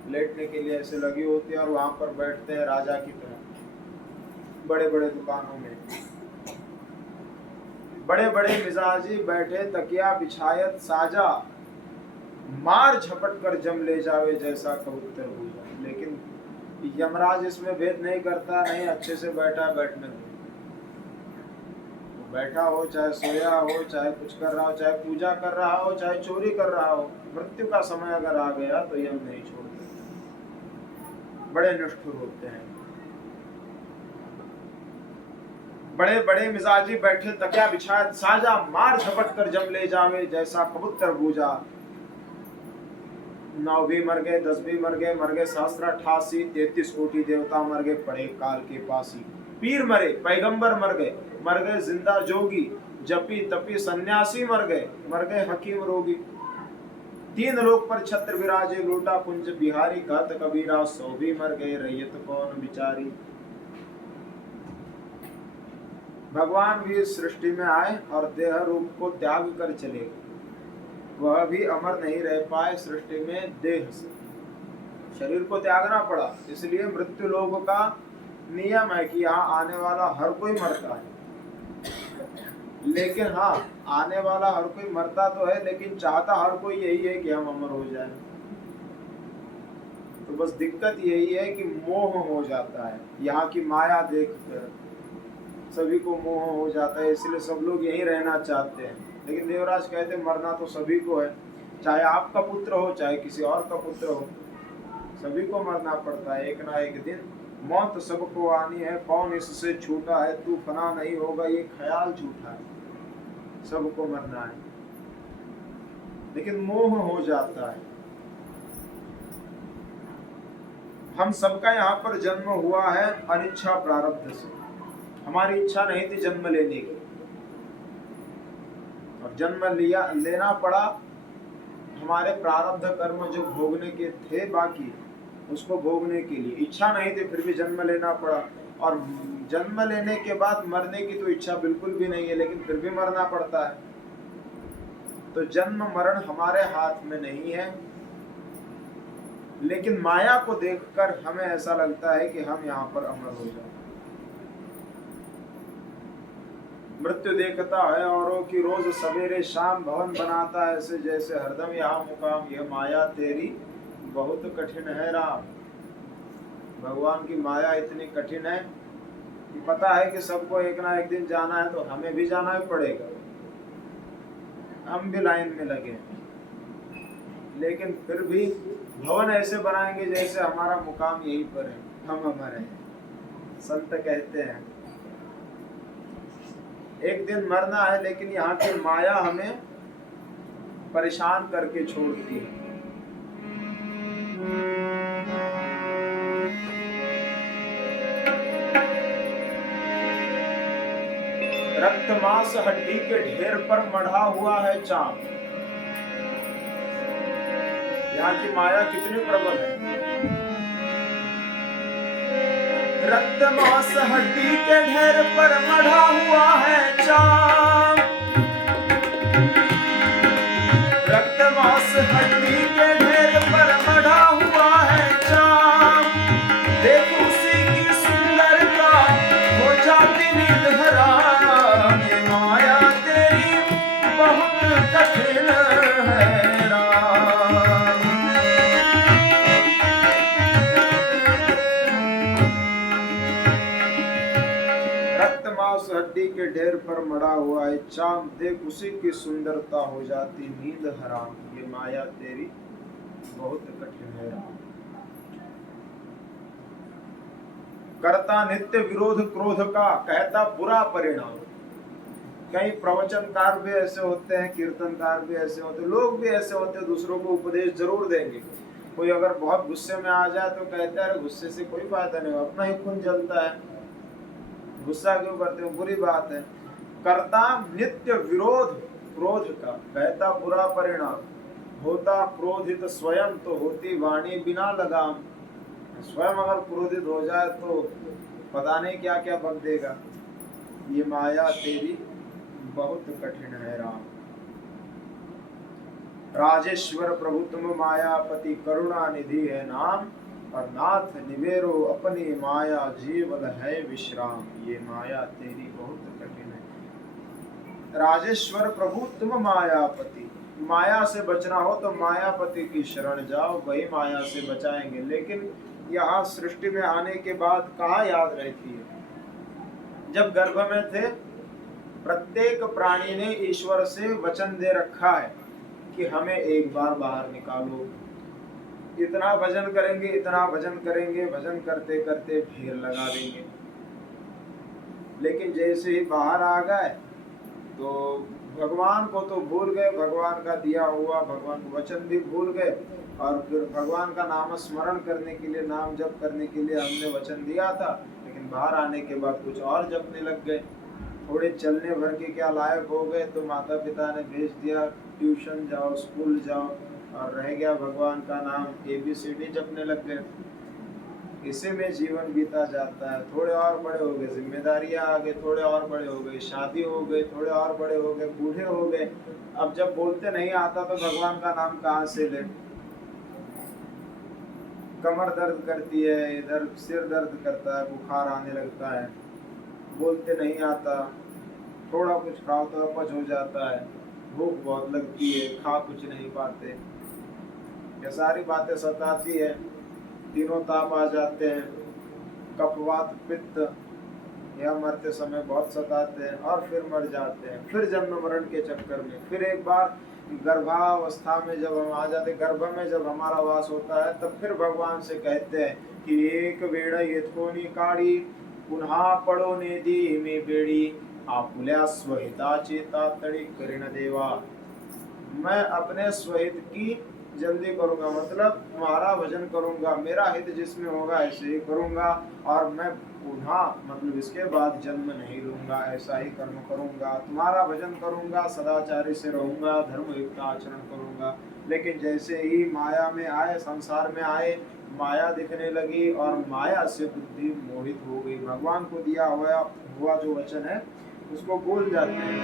लेटने के लिए ऐसे लगी होती है, और वहां पर बैठते हैं राजा की तरह। बड़े बड़े दुकानों में बड़े बड़े मिजाजी बैठे, तकिया बिछायत साजा, मार झपट कर जम ले जावे जैसा कबूतर हो जाए। लेकिन यमराज इसमें भेद नहीं करता, नहीं अच्छे से बैठा बैठने में, बैठा हो, चाहे सोया हो, चाहे कुछ कर रहा हो, चाहे पूजा कर रहा हो, चाहे चोरी कर रहा हो, मृत्यु का समय अगर आ गया तो यम नहीं छोड़ते, बड़े निष्ठुर होते हैं। बड़े बड़े मिजाजी बैठे तकिया बिछाए साजा, मार झपट कर जम ले जावे, जैसा कबूतर बूझा। 9 भी मर गए, 10 भी मर गए सहस्त्र 33 कोटि देवता मर गए, पड़े काल के पासी। पीर मरे, पैगंबर मर गए जिंदा जोगी, जपी तपी सन्यासी मर गए हकीम रोगी। 3 लोक पर छत्र विराजे, लूटा कुंज बिहारी, कहत कबीरा 100 भी मर गए, रैयत कौन बिचारी। भगवान भी इस सृष्टि में आए और देह रूप को त्याग कर चले गए, वह भी अमर नहीं रह पाए सृष्टि में देह से, शरीर को त्यागना पड़ा। इसलिए मृत्यु लोक का नियम है कि यहाँ आने वाला हर कोई मरता है, लेकिन हाँ, आने वाला हर कोई मरता तो है, लेकिन चाहता हर कोई यही है कि हम अमर हो जाए। तो बस दिक्कत यही है कि मोह हो जाता है, यहाँ की माया देखकर सभी को मोह हो जाता है, इसलिए सब लोग यहीं रहना चाहते हैं। लेकिन देवराज कहते मरना तो सभी को है, चाहे आपका पुत्र हो, चाहे किसी और का पुत्र हो, सभी को मरना पड़ता है एक ना एक दिन। मौत सबको आनी है, कौन इससे छूटा है, तू फना नहीं होगा, ये ख्याल झूठा है, सबको मरना है, लेकिन मोह हो जाता है। हम सबका यहाँ पर जन्म हुआ है अनिच्छा प्रारब्ध से, हमारी इच्छा नहीं थी जन्म लेने की, और जन्म लेना पड़ा। हमारे प्रारब्ध कर्म जो भोगने के थे बाकी, उसको भोगने के लिए इच्छा नहीं थी, फिर भी जन्म लेना पड़ा। और जन्म लेने के बाद मरने की तो इच्छा बिल्कुल भी नहीं है, लेकिन फिर भी मरना पड़ता है। तो जन्म मरण हमारे हाथ में नहीं है, लेकिन माया को देखकर हमें ऐसा लगता है कि हम यहाँ पर अमर हो जाए। मृत्यु देखता है औरों की रोज सवेरे शाम, भवन बनाता है ऐसे जैसे हरदम यहाँ मुकाम, यह माया तेरी बहुत कठिन है राम। भगवान की माया इतनी कठिन है कि पता है कि सबको एक ना एक दिन जाना है, तो हमें भी जाना ही पड़ेगा, हम भी लाइन में लगे, लेकिन फिर भी भवन ऐसे बनाएंगे जैसे हमारा मुकाम यहीं पर है, हम अमर हैं। संत कहते हैं एक दिन मरना है, लेकिन यहाँ की माया हमें परेशान करके छोड़ती है। रक्त मांस हड्डी के ढेर पर मढ़ा हुआ है चांद, यहाँ की माया कितनी प्रबल है। रक्त मांस हड्डी के ढेर पर मढ़ा हुआ है चांद, रक्त मांस हड्डी के ढेर पर मढ़ा हुआ है चांद। देख उसी की सुंदरता हो जाती नींद हराम, ये माया तेरी बहुत कठिन है राम। रक्त मांस हड्डी के ढेर पर मड़ा हुआ है चांद, देख उसी की सुंदरता हो जाती नींद हराम, ये माया तेरी बहुत कठिन है राम। करता नित्य विरोध क्रोध का, कहता बुरा परिणाम। कई प्रवचनकार भी ऐसे होते हैं, कीर्तनकार भी ऐसे होते हैं, लोग भी ऐसे होते हैं, दूसरों को उपदेश जरूर देंगे। कोई अगर बहुत गुस्से में आ जाए तो कहता है गुस्से से कोई फायदा नहीं, अपना ही खून जलता है, गुस्सा क्यों करते हो, बुरी बात है। करता नित्य विरोध क्रोध का, कहता बुरा परिणाम। होता क्रोधित स्वयं तो होती वाणी बिना लगाम। स्वयं अगर क्रोधित हो जाए तो पता नहीं क्या क्या बक देगा। ये माया तेरी बहुत कठिन है राम। राजेश्वर प्रभु तुम मायापति, करुणा निधि है नाम, और नाथ निवेरो अपनी माया, जीवन है विश्राम। ये माया तेरी बहुत कठिन है। राजेश्वर प्रभु तुम मायापति, माया से बचना हो तो मायापति की शरण जाओ, वही माया से बचाएंगे। लेकिन यहाँ सृष्टि में आने के बाद कहाँ याद रहती है। जब गर्भ में थे प्रत्येक प्राणी ने ईश्वर से वचन दे रखा है कि हमें एक बार बाहर निकालो, इतना भजन करेंगे, इतना भजन करेंगे, भजन करते करते भीड़ लगा देंगे। लेकिन जैसे ही बाहर आ गए तो भगवान को तो भूल गए, भगवान का दिया हुआ भगवान को वचन भी भूल गए, और फिर भगवान का नाम स्मरण करने के लिए, नाम जप करने के लिए हमने वचन दिया था, लेकिन बाहर आने के बाद कुछ और जपने लग गए। थोड़े चलने भर के क्या लायक हो गए तो माता पिता ने भेज दिया ट्यूशन जाओ, स्कूल जाओ, और रह गया भगवान का नाम, ABCD जपने लग गए। इसी में जीवन बीता जाता है। थोड़े और बड़े हो गए, जिम्मेदारियां आ गई, थोड़े और बड़े हो गए, शादी हो गई, थोड़े और बड़े हो गए, बूढ़े हो गए। अब जब बोलते नहीं आता तो भगवान का नाम कहाँ से ले? कमर दर्द करती है, इधर सिर दर्द करता है, बुखार आने लगता है, बोलते नहीं आता, थोड़ा कुछ खाओ तो अपच हो जाता है, भूख बहुत लगती है, खा कुछ नहीं पाते, ये सारी बातें सताती है। तीनों ताप आ जाते हैं, कफवात पित्त, यह मरते समय बहुत सताते हैं, और फिर मर जाते हैं। फिर जन्म मरण के चक्कर में फिर एक बार गर्भावस्था में जब हम आ जाते, गर्भ में जब हमारा वास होता है, तब फिर भगवान से कहते हैं कि एक वेड़ा येथोनी काड़ी पुन्हा पड़ो ने दी में बेड़ी आपुल्या स्वहिता चेता तड़ी करिण देवा। मैं अपने स्वहित की जल्दी करूंगा, मतलब तुम्हारा भजन करूंगा, मेरा हित जिसमें होगा ऐसे ही करूंगा, और मैं पुनः मतलब इसके बाद जन्म नहीं लूंगा, ऐसा ही कर्म करूंगा, तुम्हारा भजन करूंगा, सदाचारी से रहूंगा, धर्मयुक्त आचरण करूंगा। लेकिन जैसे ही माया में आए, संसार में आए, माया दिखने लगी और माया से बुद्धि मोहित हो गई, भगवान को दिया हुआ जो वचन है उसको भूल जाते हैं।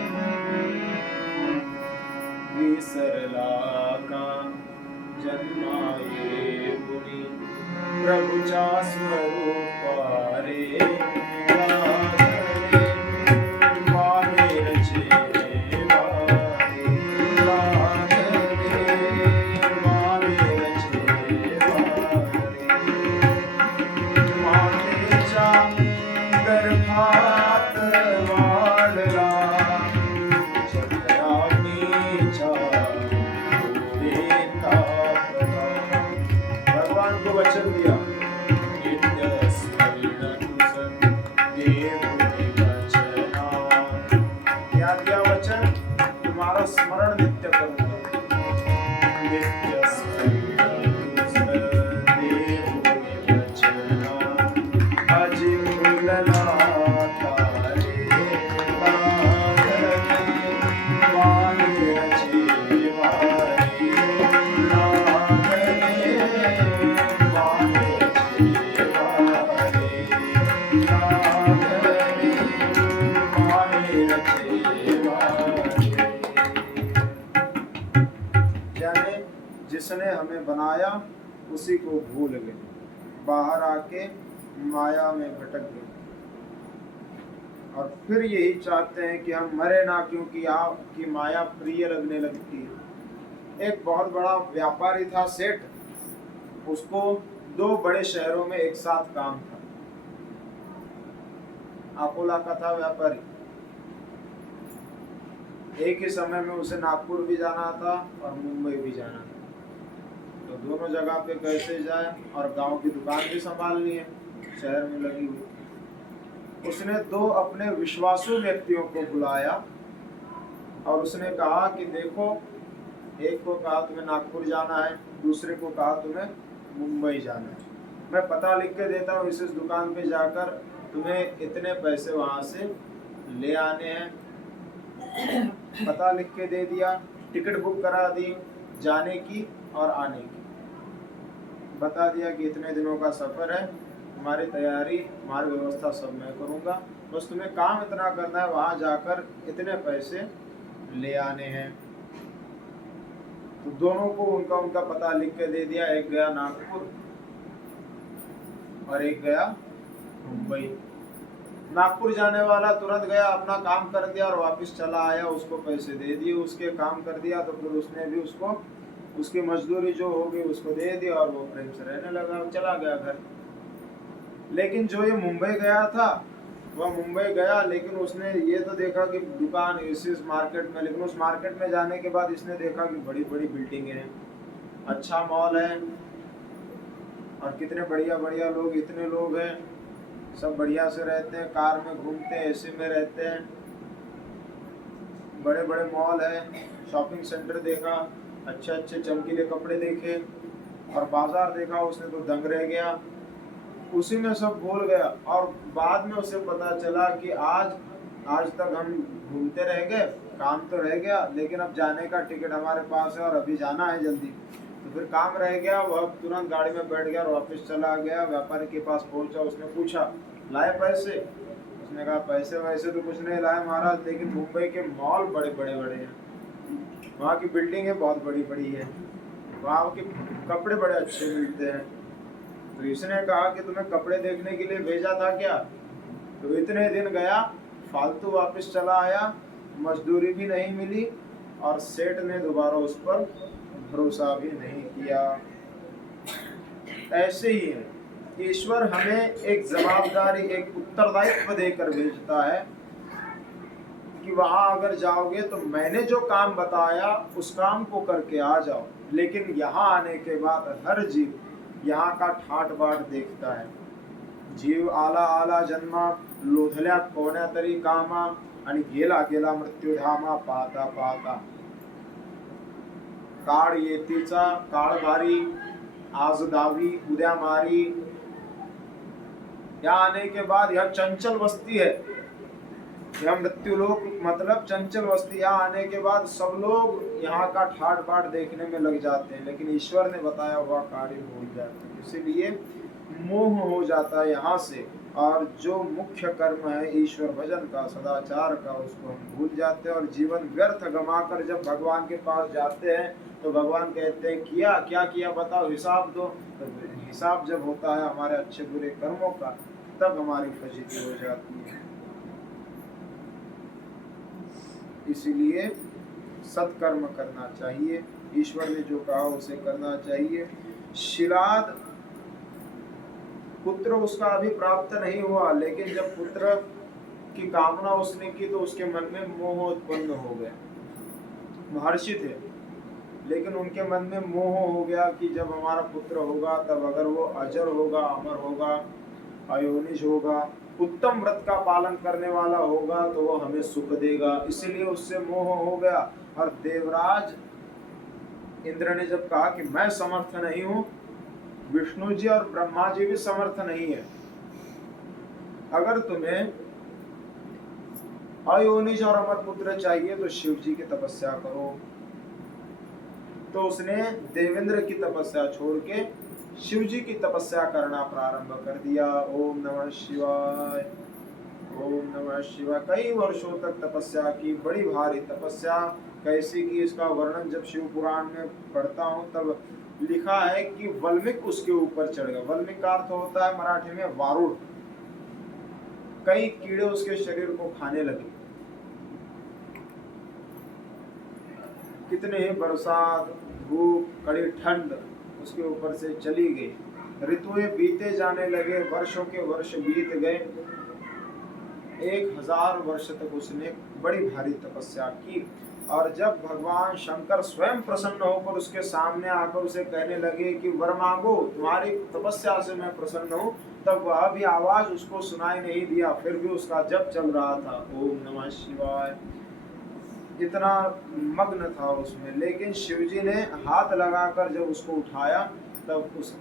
विसरला का जन्माये मुनि प्रभुचा स्वरूप रे वचन दिया, क्या दिया वचन? तुम्हारा स्मरण नित्य करूंगा, नित्य जिसने हमें बनाया उसी को भूल गए, बाहर आके माया में भटक गए, और फिर यही चाहते हैं कि हम मरे ना, क्योंकि आपकी माया प्रिय लगने लगती है। एक बहुत बड़ा व्यापारी था, सेठ, उसको 2 बड़े शहरों में एक साथ काम था। अकोला का था व्यापारी। एक ही समय में उसे नागपुर भी जाना था और मुंबई भी जाना था, तो दोनों जगह पे कैसे जाए, और गांव की दुकान भी संभालनी है शहर में लगी हुई। उसने 2 अपने विश्वासु व्यक्तियों को बुलाया और उसने कहा कि देखो, एक को कहा तुम्हें नागपुर जाना है, दूसरे को कहा तुम्हें मुंबई जाना है, मैं पता लिख के देता हूँ, इस दुकान पे जाकर तुम्हें इतने पैसे वहां से ले आने हैं। पता लिख के दे दिया, टिकट बुक करा दी जाने की और आने की, बता दिया कि इतने दिनों का सफर है, तुम्हारी तैयारी, तुम्हारी व्यवस्था सब मैं करूंगा, बस तुम्हें काम इतना करना है, वहां जाकर इतने पैसे ले आने हैं। तो दोनों को उनका पता लिख के दे दिया, एक गया नागपुर और एक गया मुंबई। नागपुर जाने वाला तुरंत गया, अपना काम कर दिया और वापस चला आया, उसको पैसे दे दिए, उसके काम कर दिया, तो फिर उसने भी उसको उसकी मजदूरी जो होगी उसको दे दी और वो प्रेम से रहने लगा, चला गया घर। लेकिन जो ये मुंबई गया था वह मुंबई गया, लेकिन उसने ये तो देखा कि दुकान इस मार्केट में, लेकिन उस मार्केट में जाने के बाद इसने देखा कि बड़ी बड़ी बिल्डिंगें हैं, अच्छा मॉल है, और कितने बढ़िया बढ़िया लोग, इतने लोग हैं, सब बढ़िया से रहते हैं, कार में घूमते हैं, एसी में रहते हैं, बड़े बड़े मॉल है, शॉपिंग सेंटर देखा, अच्छे अच्छे चमकीले कपड़े देखे, और बाजार देखा, उसने तो दंग रह गया, उसी में सब भूल गया। और बाद में उसे पता चला कि आज आज तक हम घूमते रह गए, काम तो रह गया, लेकिन अब जाने का टिकट हमारे पास है और अभी जाना है जल्दी, तो फिर काम रह गया। वह तुरंत गाड़ी में बैठ गया और वापस चला गया, व्यापारी के पास पहुंचा, उसने पूछा लाए पैसे? उसने कहा पैसे वैसे तो कुछ नहीं लाए महाराज, लेकिन मुंबई के मॉल बड़े बड़े बड़े हैं, वहाँ की बिल्डिंगें बहुत बड़ी बड़ी है, वहाँ के कपड़े बड़े अच्छे मिलते हैं। तो इसने कहा कि तुम्हें कपड़े देखने के लिए भेजा था क्या? तो इतने दिन गया, फालतू वापस चला आया, मजदूरी भी नहीं मिली, और सेठ ने दोबारा उस पर भरोसा भी नहीं किया। ऐसे ही है, ईश्वर हमें एक जवाबदारी, एक उत्तरदायित्व देकर भेजता है कि वहां अगर जाओगे तो मैंने जो काम बताया उस काम को करके आ जाओ। लेकिन यहाँ आने के बाद हर जीव यहाँ का ठाट बाट देखता है। जीव आला आला जन्मा, लोधल्या कोण्या तरी कामा, आणि गेला गेला मृत्यूधामा पाहता पाहता। काळ येतीचा काळ भारी, आज दावी उद्या मारी। यहाँ आने के बाद यह चंचल बस्ती है, यह मृत्युलोक मतलब चंचल बस्ती। यहाँ आने के बाद सब लोग यहाँ का ठाट बाट देखने में लग जाते हैं, लेकिन ईश्वर ने बताया हुआ कार्य भूल जाते हैं, इसीलिए मोह हो जाता है यहाँ से। और जो मुख्य कर्म है ईश्वर भजन का, सदाचार का, उसको हम भूल जाते हैं और जीवन व्यर्थ गंवाकर जब भगवान के पास जाते हैं तो भगवान कहते हैं किया क्या किया बताओ, हिसाब दो। तो हिसाब जब होता है हमारे अच्छे बुरे कर्मों का, तब हमारी फजीती हो जाती है। इसीलिए सत्कर्म करना चाहिए, ईश्वर ने जो कहा उसे करना चाहिए। शिलाद पुत्र उसका अभी प्राप्त नहीं हुआ, लेकिन जब पुत्र की कामना उसने की तो उसके मन में मोह उत्पन्न हो गया। महर्षि थे, लेकिन उनके मन में मोह हो गया कि जब हमारा पुत्र होगा तब अगर वो अजर होगा, अमर होगा, अयोनिज होगा, उत्तम व्रत का पालन करने वाला होगा, तो वो हमें सुख देगा। इसलिए उससे मोह हो गया। और देवराज इंद्र ने जब कहा कि मैं समर्थ नहीं हूँ, विष्णु जी और ब्रह्मा जी भी समर्थ नहीं है, अगर तुम्हें अयोनिज और अमर पुत्र चाहिए तो शिव जी की तपस्या करो। तो उसने देवेंद्र की तपस्या छोड़ के शिव जी की तपस्या करना प्रारंभ कर दिया। ओम नमः शिवाय, ओम नमः शिवाय। कई वर्षों तक तपस्या की, बड़ी भारी तपस्या। कैसी की इसका वर्णन जब शिव पुराण में पढ़ता हूँ तब लिखा है कि वल्मीक उसके ऊपर चढ़ गया। वल्मीक का अर्थ होता है मराठी में वारुड़। कई कीड़े उसके शरीर को खाने लगे। कितने ही बरसात, धूप, कड़ी ठंड उसके ऊपर से चली गई। ऋतुएं बीते जाने लगे, वर्षों के वर्ष बीत गए। 1000 वर्ष तक उसने बड़ी भारी तपस्या की। और जब भगवान शंकर स्वयं प्रसन्न होकर उसके सामने आकर उसे कहने लगे कि वर मांगो, तुम्हारी तपस्या से मैं प्रसन्न हूँ, तब वह भी आवाज उसको सुनाई नहीं दिया, फिर भी उसका जप चल रहा था, ओम नमः शिवाय। इतना मग्न था उसमें। लेकिन शिवजी ने हाथ लगाकर जब उसको उठाया तब उस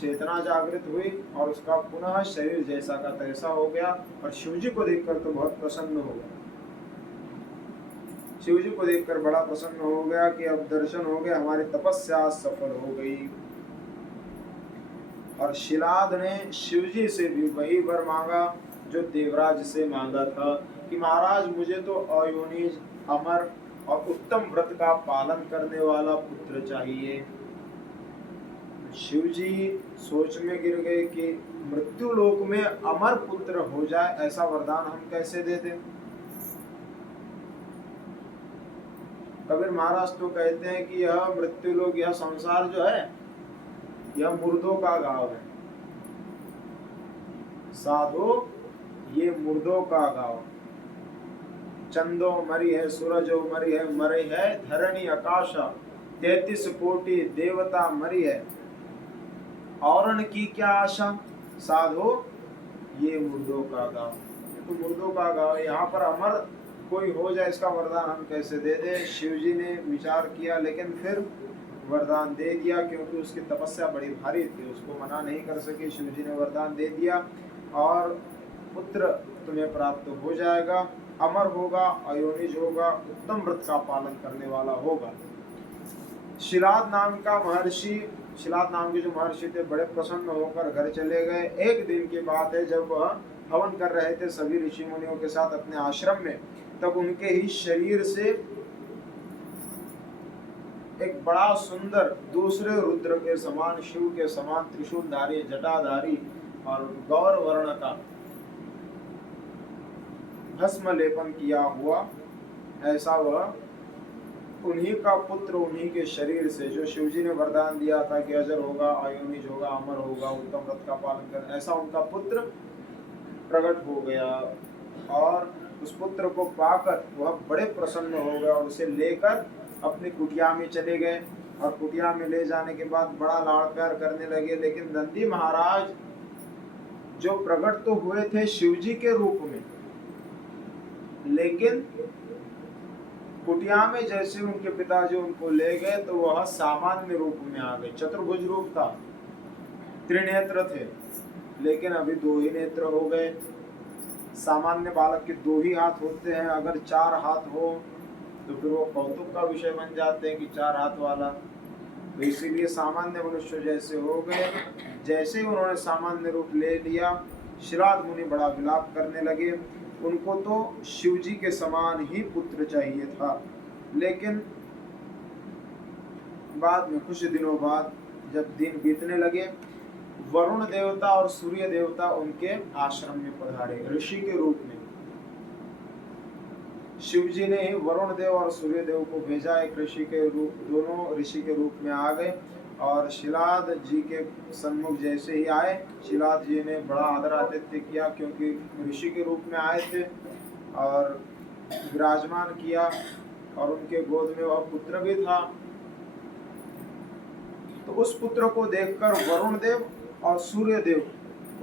चेतना जागृत हुई और उसका पुनः शरीर जैसा का तैसा हो गया। और शिवजी को देखकर तो बहुत प्रसन्न हो गया। शिवजी को देखकर बड़ा प्रसन्न हो गया कि अब दर्शन हो गए, हमारी तपस्या सफल हो गई। और शिलाद ने शिवजी से भी वही वर मांगा जो देवराज से मांगा था कि महाराज मुझे तो अयोनिज, अमर और उत्तम व्रत का पालन करने वाला पुत्र चाहिए। शिवजी सोच में गिर गए कि मृत्यु लोक में अमर पुत्र हो जाए, ऐसा वरदान हम कैसे दे दें। कबीर महाराज तो कहते हैं कि यह मृत्यु लोक, यह संसार जो है यह मुर्दों का गांव है। साधो ये मुर्दों का गाँव। चंदो मरी है, सूरजो मरी है, मरे है धरणी आकाश, 33 कोटि देवता मरी है, औरण की क्या आशा, साधो ये मुर्दों का गाँव। ये तो मुर्दों का गाँव, यहाँ पर अमर कोई हो जाए इसका वरदान हम कैसे दे दे। शिव जी ने विचार किया लेकिन फिर वरदान दे दिया, क्योंकि उसकी तपस्या बड़ी भारी थी, उसको मना नहीं कर सके। शिव जी ने वरदान दे दिया और पुत्र तुम्हें प्राप्त हो जाएगा, अमर होगा, अयोनिज होगा, उत्तम व्रत का पालन करने वाला होगा। शिलाद नाम का महर्षि, शिलाद नाम के जो महर्षि थे बड़े प्रसन्न होकर घर चले गए। एक दिन की बात है, जब वह हवन कर रहे थे सभी ऋषि मुनियों के साथ अपने आश्रम में, तब उनके ही शरीर से एक बड़ा सुंदर दूसरे रुद्र के समान, शिव के समान त्रिशूलधारी, जटाधारी और गौर वर्ण का भस्म लेपन किया हुआ ऐसा वह उन्हीं का पुत्र, उन्हीं के शरीर से, जो शिवजी ने वरदान दिया था कि अजर होगा, अयोनिज होगा, अमर होगा, उत्तम व्रत का पालन कर, ऐसा उनका पुत्र प्रकट हो गया। और उस पुत्र को पाकर वह बड़े प्रसन्न हो गए और उसे लेकर अपनी कुटिया में चले गए। और कुटिया में ले जाने के बाद बड़ा लाड़ प्यार करने लगे। लेकिन नंदी महाराज जो प्रकट तो हुए थे शिवजी के रूप में, लेकिन कुटिया में जैसे उनके पिताजी उनको ले गए तो वह सामान्य रूप में आ गए। चतुर्भुज रूप था, त्रिनेत्र थे, लेकिन अभी 2 ही नेत्र हो गए। सामान्य बालक के 2 ही हाथ होते हैं, अगर 4 हाथ हो तो फिर वो कौतुक का विषय बन जाते हैं कि 4 हाथ वाला। तो इसीलिए सामान्य मनुष्य जैसे हो गए। जैसे ही उन्होंने सामान्य रूप ले लिया, श्राद्ध मुनि बड़ा विलाप करने लगे। उनको तो शिवजी के समान ही पुत्र चाहिए था। लेकिन बाद में कुछ दिनों बाद जब दिन बीतने लगे, वरुण देवता और सूर्य देवता उनके आश्रम में पधारे ऋषि के रूप में। शिवजी ने ही वरुण देव और सूर्य देव को भेजा, एक ऋषि के रूप, दोनों ऋषि के रूप में आ गए। और शिलाद जी के सन्मुख जैसे ही आए, शिलाद जी ने बड़ा आदर आतिथ्य किया, क्योंकि ऋषि के रूप में आए थे, और विराजमान किया। और उनके गोद में वह पुत्र भी था। तो उस पुत्र को देखकर वरुण देव और सूर्य देव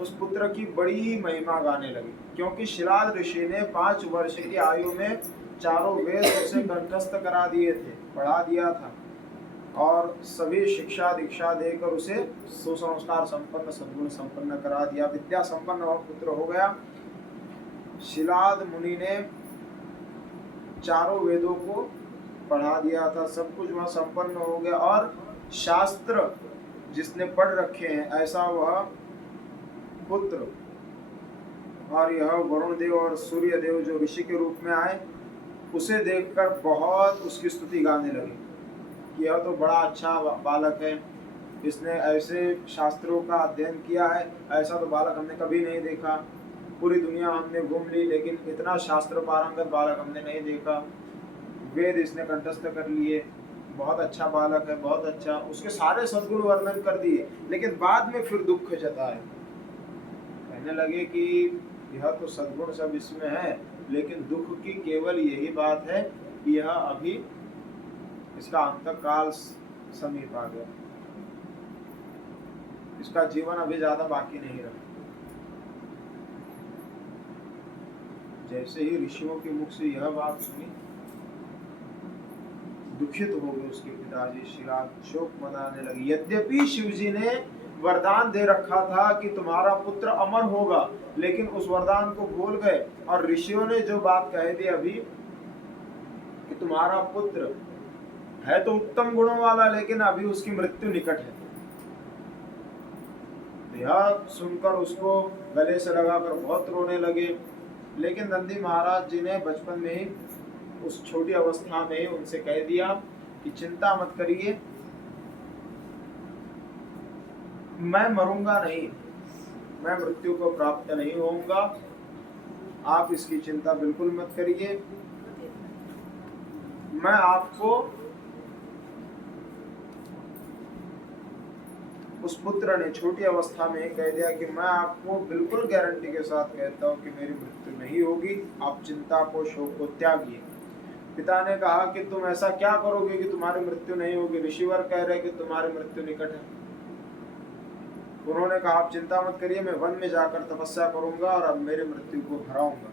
उस पुत्र की बड़ी महिमा गाने लगे, क्योंकि शिलाद ऋषि ने 5 वर्ष की आयु में चारों वेद उसे कंठस्थ करा दिए थे, पढ़ा दिया था, और सभी शिक्षा दीक्षा देकर उसे सुसंस्कार संपन्न, सद्गुण संपन्न करा दिया, विद्या संपन्न वह पुत्र हो गया। शिलाद मुनि ने चारों वेदों को पढ़ा दिया था, सब कुछ वह संपन्न हो गया, और शास्त्र जिसने पढ़ रखे हैं ऐसा वह पुत्र। और यह वरुण देव और सूर्य देव जो ऋषि के रूप में आए, उसे देखकर बहुत उसकी स्तुति गाने लगे कि यह तो बड़ा अच्छा बालक है, इसने ऐसे शास्त्रों का अध्ययन किया है, ऐसा तो बालक हमने कभी नहीं देखा। पूरी दुनिया हमने घूम ली, लेकिन इतना शास्त्र पारंगत बालक हमने नहीं देखा। वेद इसने कंठस्थ कर लिए, बहुत अच्छा बालक है, बहुत अच्छा। उसके सारे सद्गुण वर्णन कर दिए, लेकिन बाद में फिर दुख जताए, कहने लगे कि यह तो सद्गुण सब इसमें है, लेकिन दुख की केवल यही बात है कि यह अभी इसका अंतकाल समीप आ गया, इसका जीवन अभी ज्यादा बाकी नहीं रहा। जैसे ही ऋषियों के मुख से यह बात सुनी, दुखित हो गए उसके पिताजी शिलाद, शोक मनाने लगे। यद्यपि शिवजी ने वरदान दे रखा था कि तुम्हारा पुत्र अमर होगा, लेकिन उस वरदान को भूल गए। और ऋषियों ने जो बात कह दी अभी कि तुम्हारा पुत्र है तो उत्तम गुणों वाला, लेकिन अभी उसकी मृत्यु निकट है, यह सुनकर उसको गले से लगाकर बहुत रोने लगे। लेकिन नंदी महाराज जी ने बचपन में ही, उस छोटी अवस्था में ही उनसे कह दिया कि चिंता मत करिए, मैं मरूंगा नहीं, मैं मृत्यु को प्राप्त नहीं होऊंगा, आप इसकी चिंता बिल्कुल मत करिए। मैं आपको उस पुत्र ने छोटी अवस्था में ही कह दिया कि मैं आपको बिल्कुल गारंटी के साथ कहता हूँ कि मेरी मृत्यु नहीं होगी, आप चिंता को, शोक को त्यागिए। पिता ने कहा कि तुम ऐसा क्या करोगे कि तुम्हारी मृत्यु नहीं होगी? ऋषिवर कह रहे कि तुम्हारी मृत्यु निकट है। उन्होंने कहा आप चिंता मत करिए, मैं वन में जाकर तपस्या करूंगा और अब मेरी मृत्यु को हराऊंगा,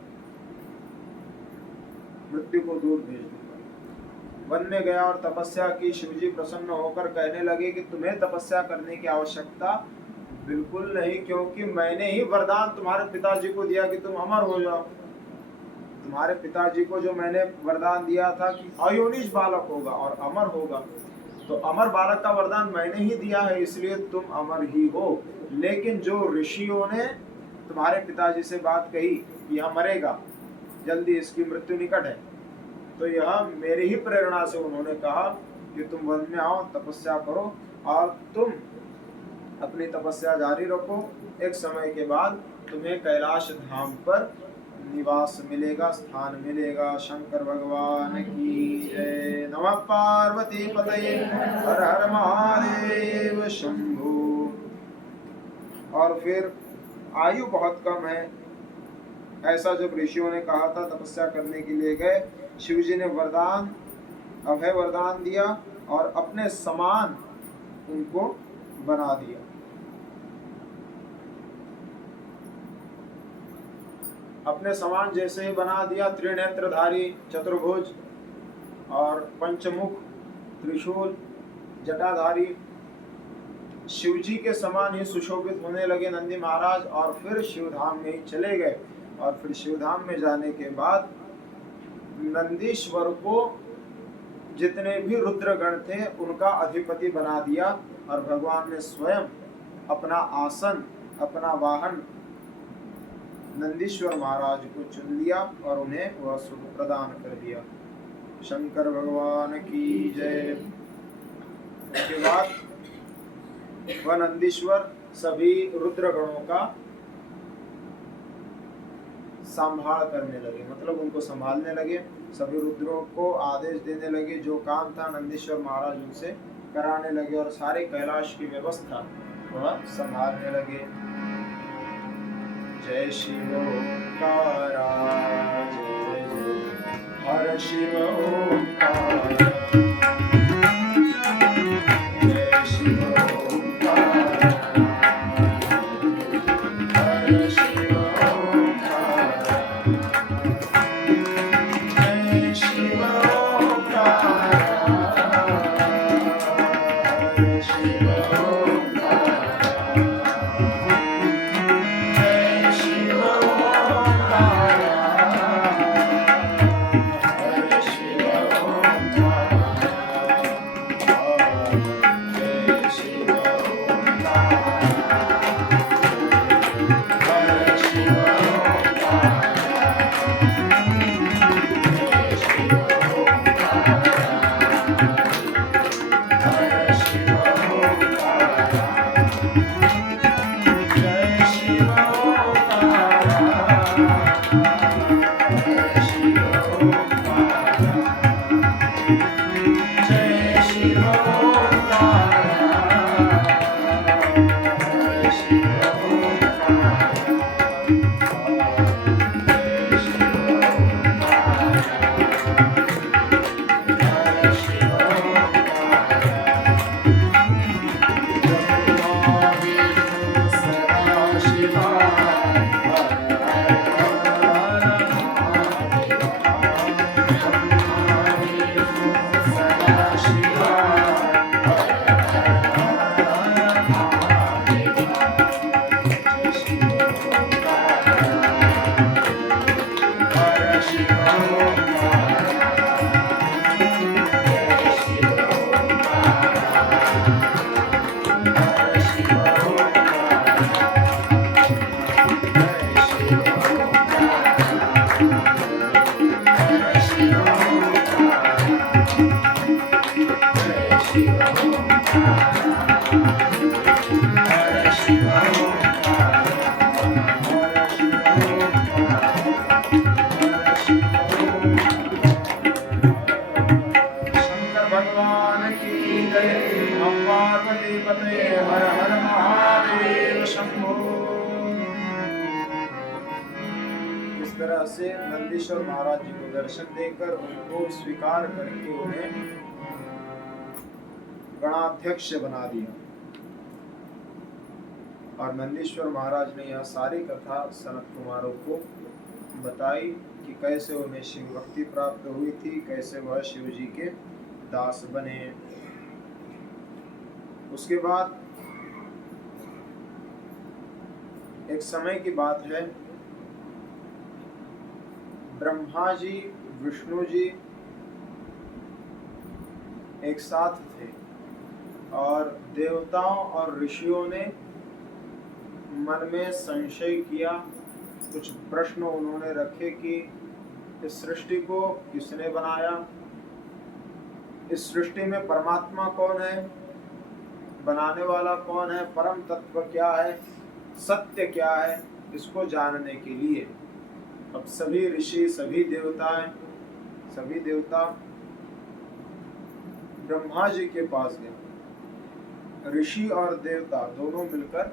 मृत्यु को दूर भेज दूंगा। वन में गया और तपस्या की। शिवजी प्रसन्न होकर कहने लगे कि तुम्हें तपस्या करने की आवश्यकता बिल्कुल नहीं, क्योंकि मैंने ही वरदान तुम्हारे पिताजी को दिया कि तुम अमर हो जाओ। तुम्हारे पिताजी को जो मैंने वरदान दिया था कि अयोनिज बालक होगा और अमर होगा, तो अमर बालक का वरदान मैंने ही दिया है, इसलिए तुम अमर ही हो। लेकिन जो ऋषियों ने तुम्हारे पिताजी से बात कही कि यह मरेगा जल्दी, इसकी मृत्यु निकट है, तो यह मेरी ही प्रेरणा से उन्होंने कहा कि तुम वन में आओ, तपस्या करो और तुम अपनी तपस्या जारी रखो। एक समय के बाद तुम्हें कैलाश धाम पर निवास मिलेगा, स्थान मिलेगा। शंकर भगवान की जय। नमः पार्वती पतये, हर हर महादेव शंभु। और फिर आयु बहुत कम है, ऐसा जब ऋषियों ने कहा था तपस्या करने के लिए गए, शिवजी ने वरदान, अभय वरदान दिया और अपने समान उनको बना दिया। अपने समान जैसे ही बना दिया, त्रिनेत्रधारी, चतुर्भुज और पंचमुख, त्रिशूल, जटाधारी, शिवजी के समान ही सुशोभित होने लगे नंदी महाराज। और फिर शिवधाम में ही चले गए। और फिर शिवधाम में जाने के बाद नंदीश्वर को जितने भी रुद्रगण थे उनका अधिपति बना दिया और भगवान ने स्वयं अपना आसन, अपना वाहन नंदीश्वर महाराज को चुन लिया और उन्हें वह सुख प्रदान कर दिया। शंकर भगवान की जय। उसके बाद वह नंदीश्वर सभी रुद्रगणों का संभाल करने लगे, मतलब उनको संभालने लगे, सभी रुद्रों को आदेश देने लगे। जो काम था नंदीश्वर महाराज उनसे कराने लगे और सारे कैलाश की व्यवस्था वह संभालने लगे। जय शिव ओंकारा, जय जय हर शिव ओंकारा, जय शिव ओंकारा, हर शिव ओंकारा, जय शिव ओंकारा, हर शिव ओंकारा, पते हर हर महादेव शंभो। इस तरह से नंदीश्वर महाराज जी को दर्शन देकर उनको स्वीकार करके उन्हें गणाध्यक्ष बना दिया। और नंदीश्वर महाराज ने यह सारी कथा सनत कुमारों को बताई कि कैसे उन्हें शिव भक्ति प्राप्त हुई थी, कैसे वह शिव जी के दास बने। उसके बाद एक समय की बात है, ब्रह्मा जी विष्णु जी एक साथ थे और देवताओं और ऋषियों ने मन में संशय किया, कुछ प्रश्न उन्होंने रखे कि इस सृष्टि को किसने बनाया, इस सृष्टि में परमात्मा कौन है, बनाने वाला कौन है, परम तत्व क्या है, सत्य क्या है। इसको जानने के लिए अब सभी ऋषि, सभी देवता ब्रह्मा जी के पास गए। ऋषि और देवता दोनों मिलकर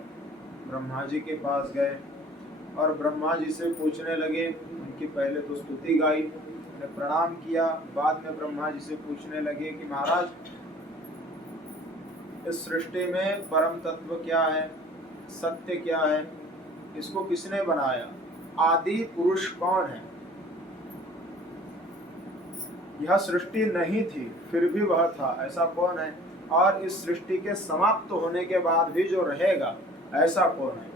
ब्रह्मा जी के पास गए और ब्रह्मा जी से पूछने लगे। उनकी पहले तो स्तुति गाई, उन्हें प्रणाम किया। बाद में ब्रह्मा जी से पूछने लगे कि महाराज, इस सृष्टि में परम तत्व क्या है, सत्य क्या है, इसको किसने बनाया, आदि पुरुष कौन है। यह सृष्टि नहीं थी फिर भी वह था, ऐसा कौन है, और इस सृष्टि के समाप्त होने के बाद भी जो रहेगा ऐसा कौन है।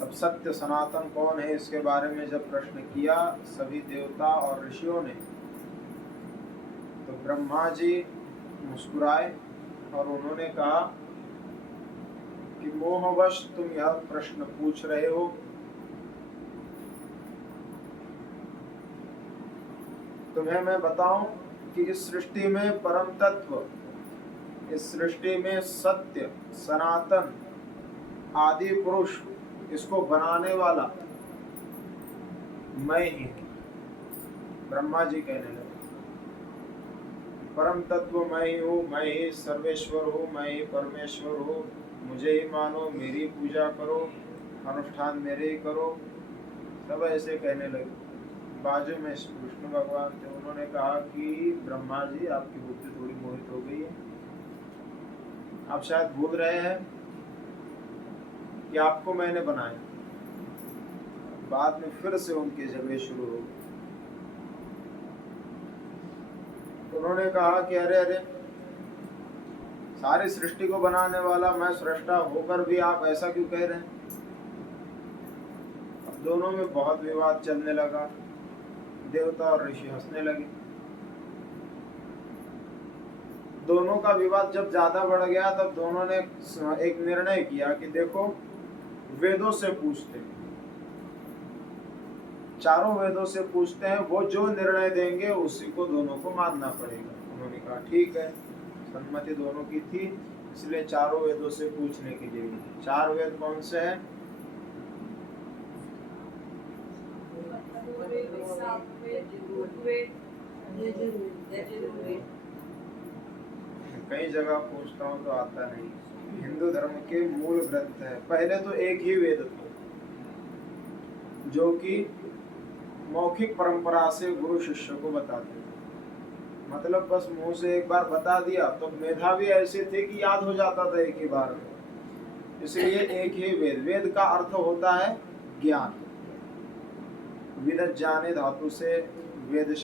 अब सत्य सनातन कौन है, इसके बारे में जब प्रश्न किया सभी देवता और ऋषियों ने, तो ब्रह्मा जी मुस्कुराए और उन्होंने कहा कि मोहवश तुम यह प्रश्न पूछ रहे हो। तुम्हें मैं बताऊं कि इस सृष्टि में परम तत्व, इस सृष्टि में सत्य सनातन आदि पुरुष, इसको बनाने वाला मैं ही हूं। ब्रह्मा जी कहने लगे, परम तत्व मैं ही हूँ, मैं ही सर्वेश्वर हूँ, मैं ही परमेश्वर हूँ, मुझे ही मानो, मेरी पूजा करो, अनुष्ठान मेरे ही करो। सब ऐसे कहने लगे। बाजू में विष्णु भगवान थे, उन्होंने कहा कि ब्रह्मा जी आपकी बुद्धि थोड़ी मोहित हो गई है, आप शायद भूल रहे हैं कि आपको मैंने बनाया। बाद में फिर से उनके झगड़े शुरू हो गए। उन्होंने कहा कि अरे अरे, सारी सृष्टि को बनाने वाला मैं सृष्टा होकर भी आप ऐसा क्यों कह रहे हैं। अब दोनों में बहुत विवाद चलने लगा। देवता और ऋषि हंसने लगे। दोनों का विवाद जब ज्यादा बढ़ गया तब दोनों ने एक निर्णय किया कि देखो, वेदों से पूछते हैं, चारों वेदों से पूछते हैं, वो जो निर्णय देंगे उसी को दोनों को मानना पड़ेगा। उन्होंने कहा ठीक है, सम्मति दोनों की थी, इसलिए चारों वेदों से पूछने के लिए। चार वेद कौन से हैं? कई जगह पूछता हूँ तो आता नहीं। हिंदू धर्म के मूल ग्रंथ है। पहले तो एक ही वेद था जो कि मौखिक परंपरा से गुरु शिष्य को बताते थे। मतलब बस मुंह से एक बार बता दिया तो मेधावी ऐसे थे कि याद हो जाता था एक ही बार में। इसलिए एक ही वेद। वेद का अर्थ होता है ज्ञान। विद जाने धातु से वेद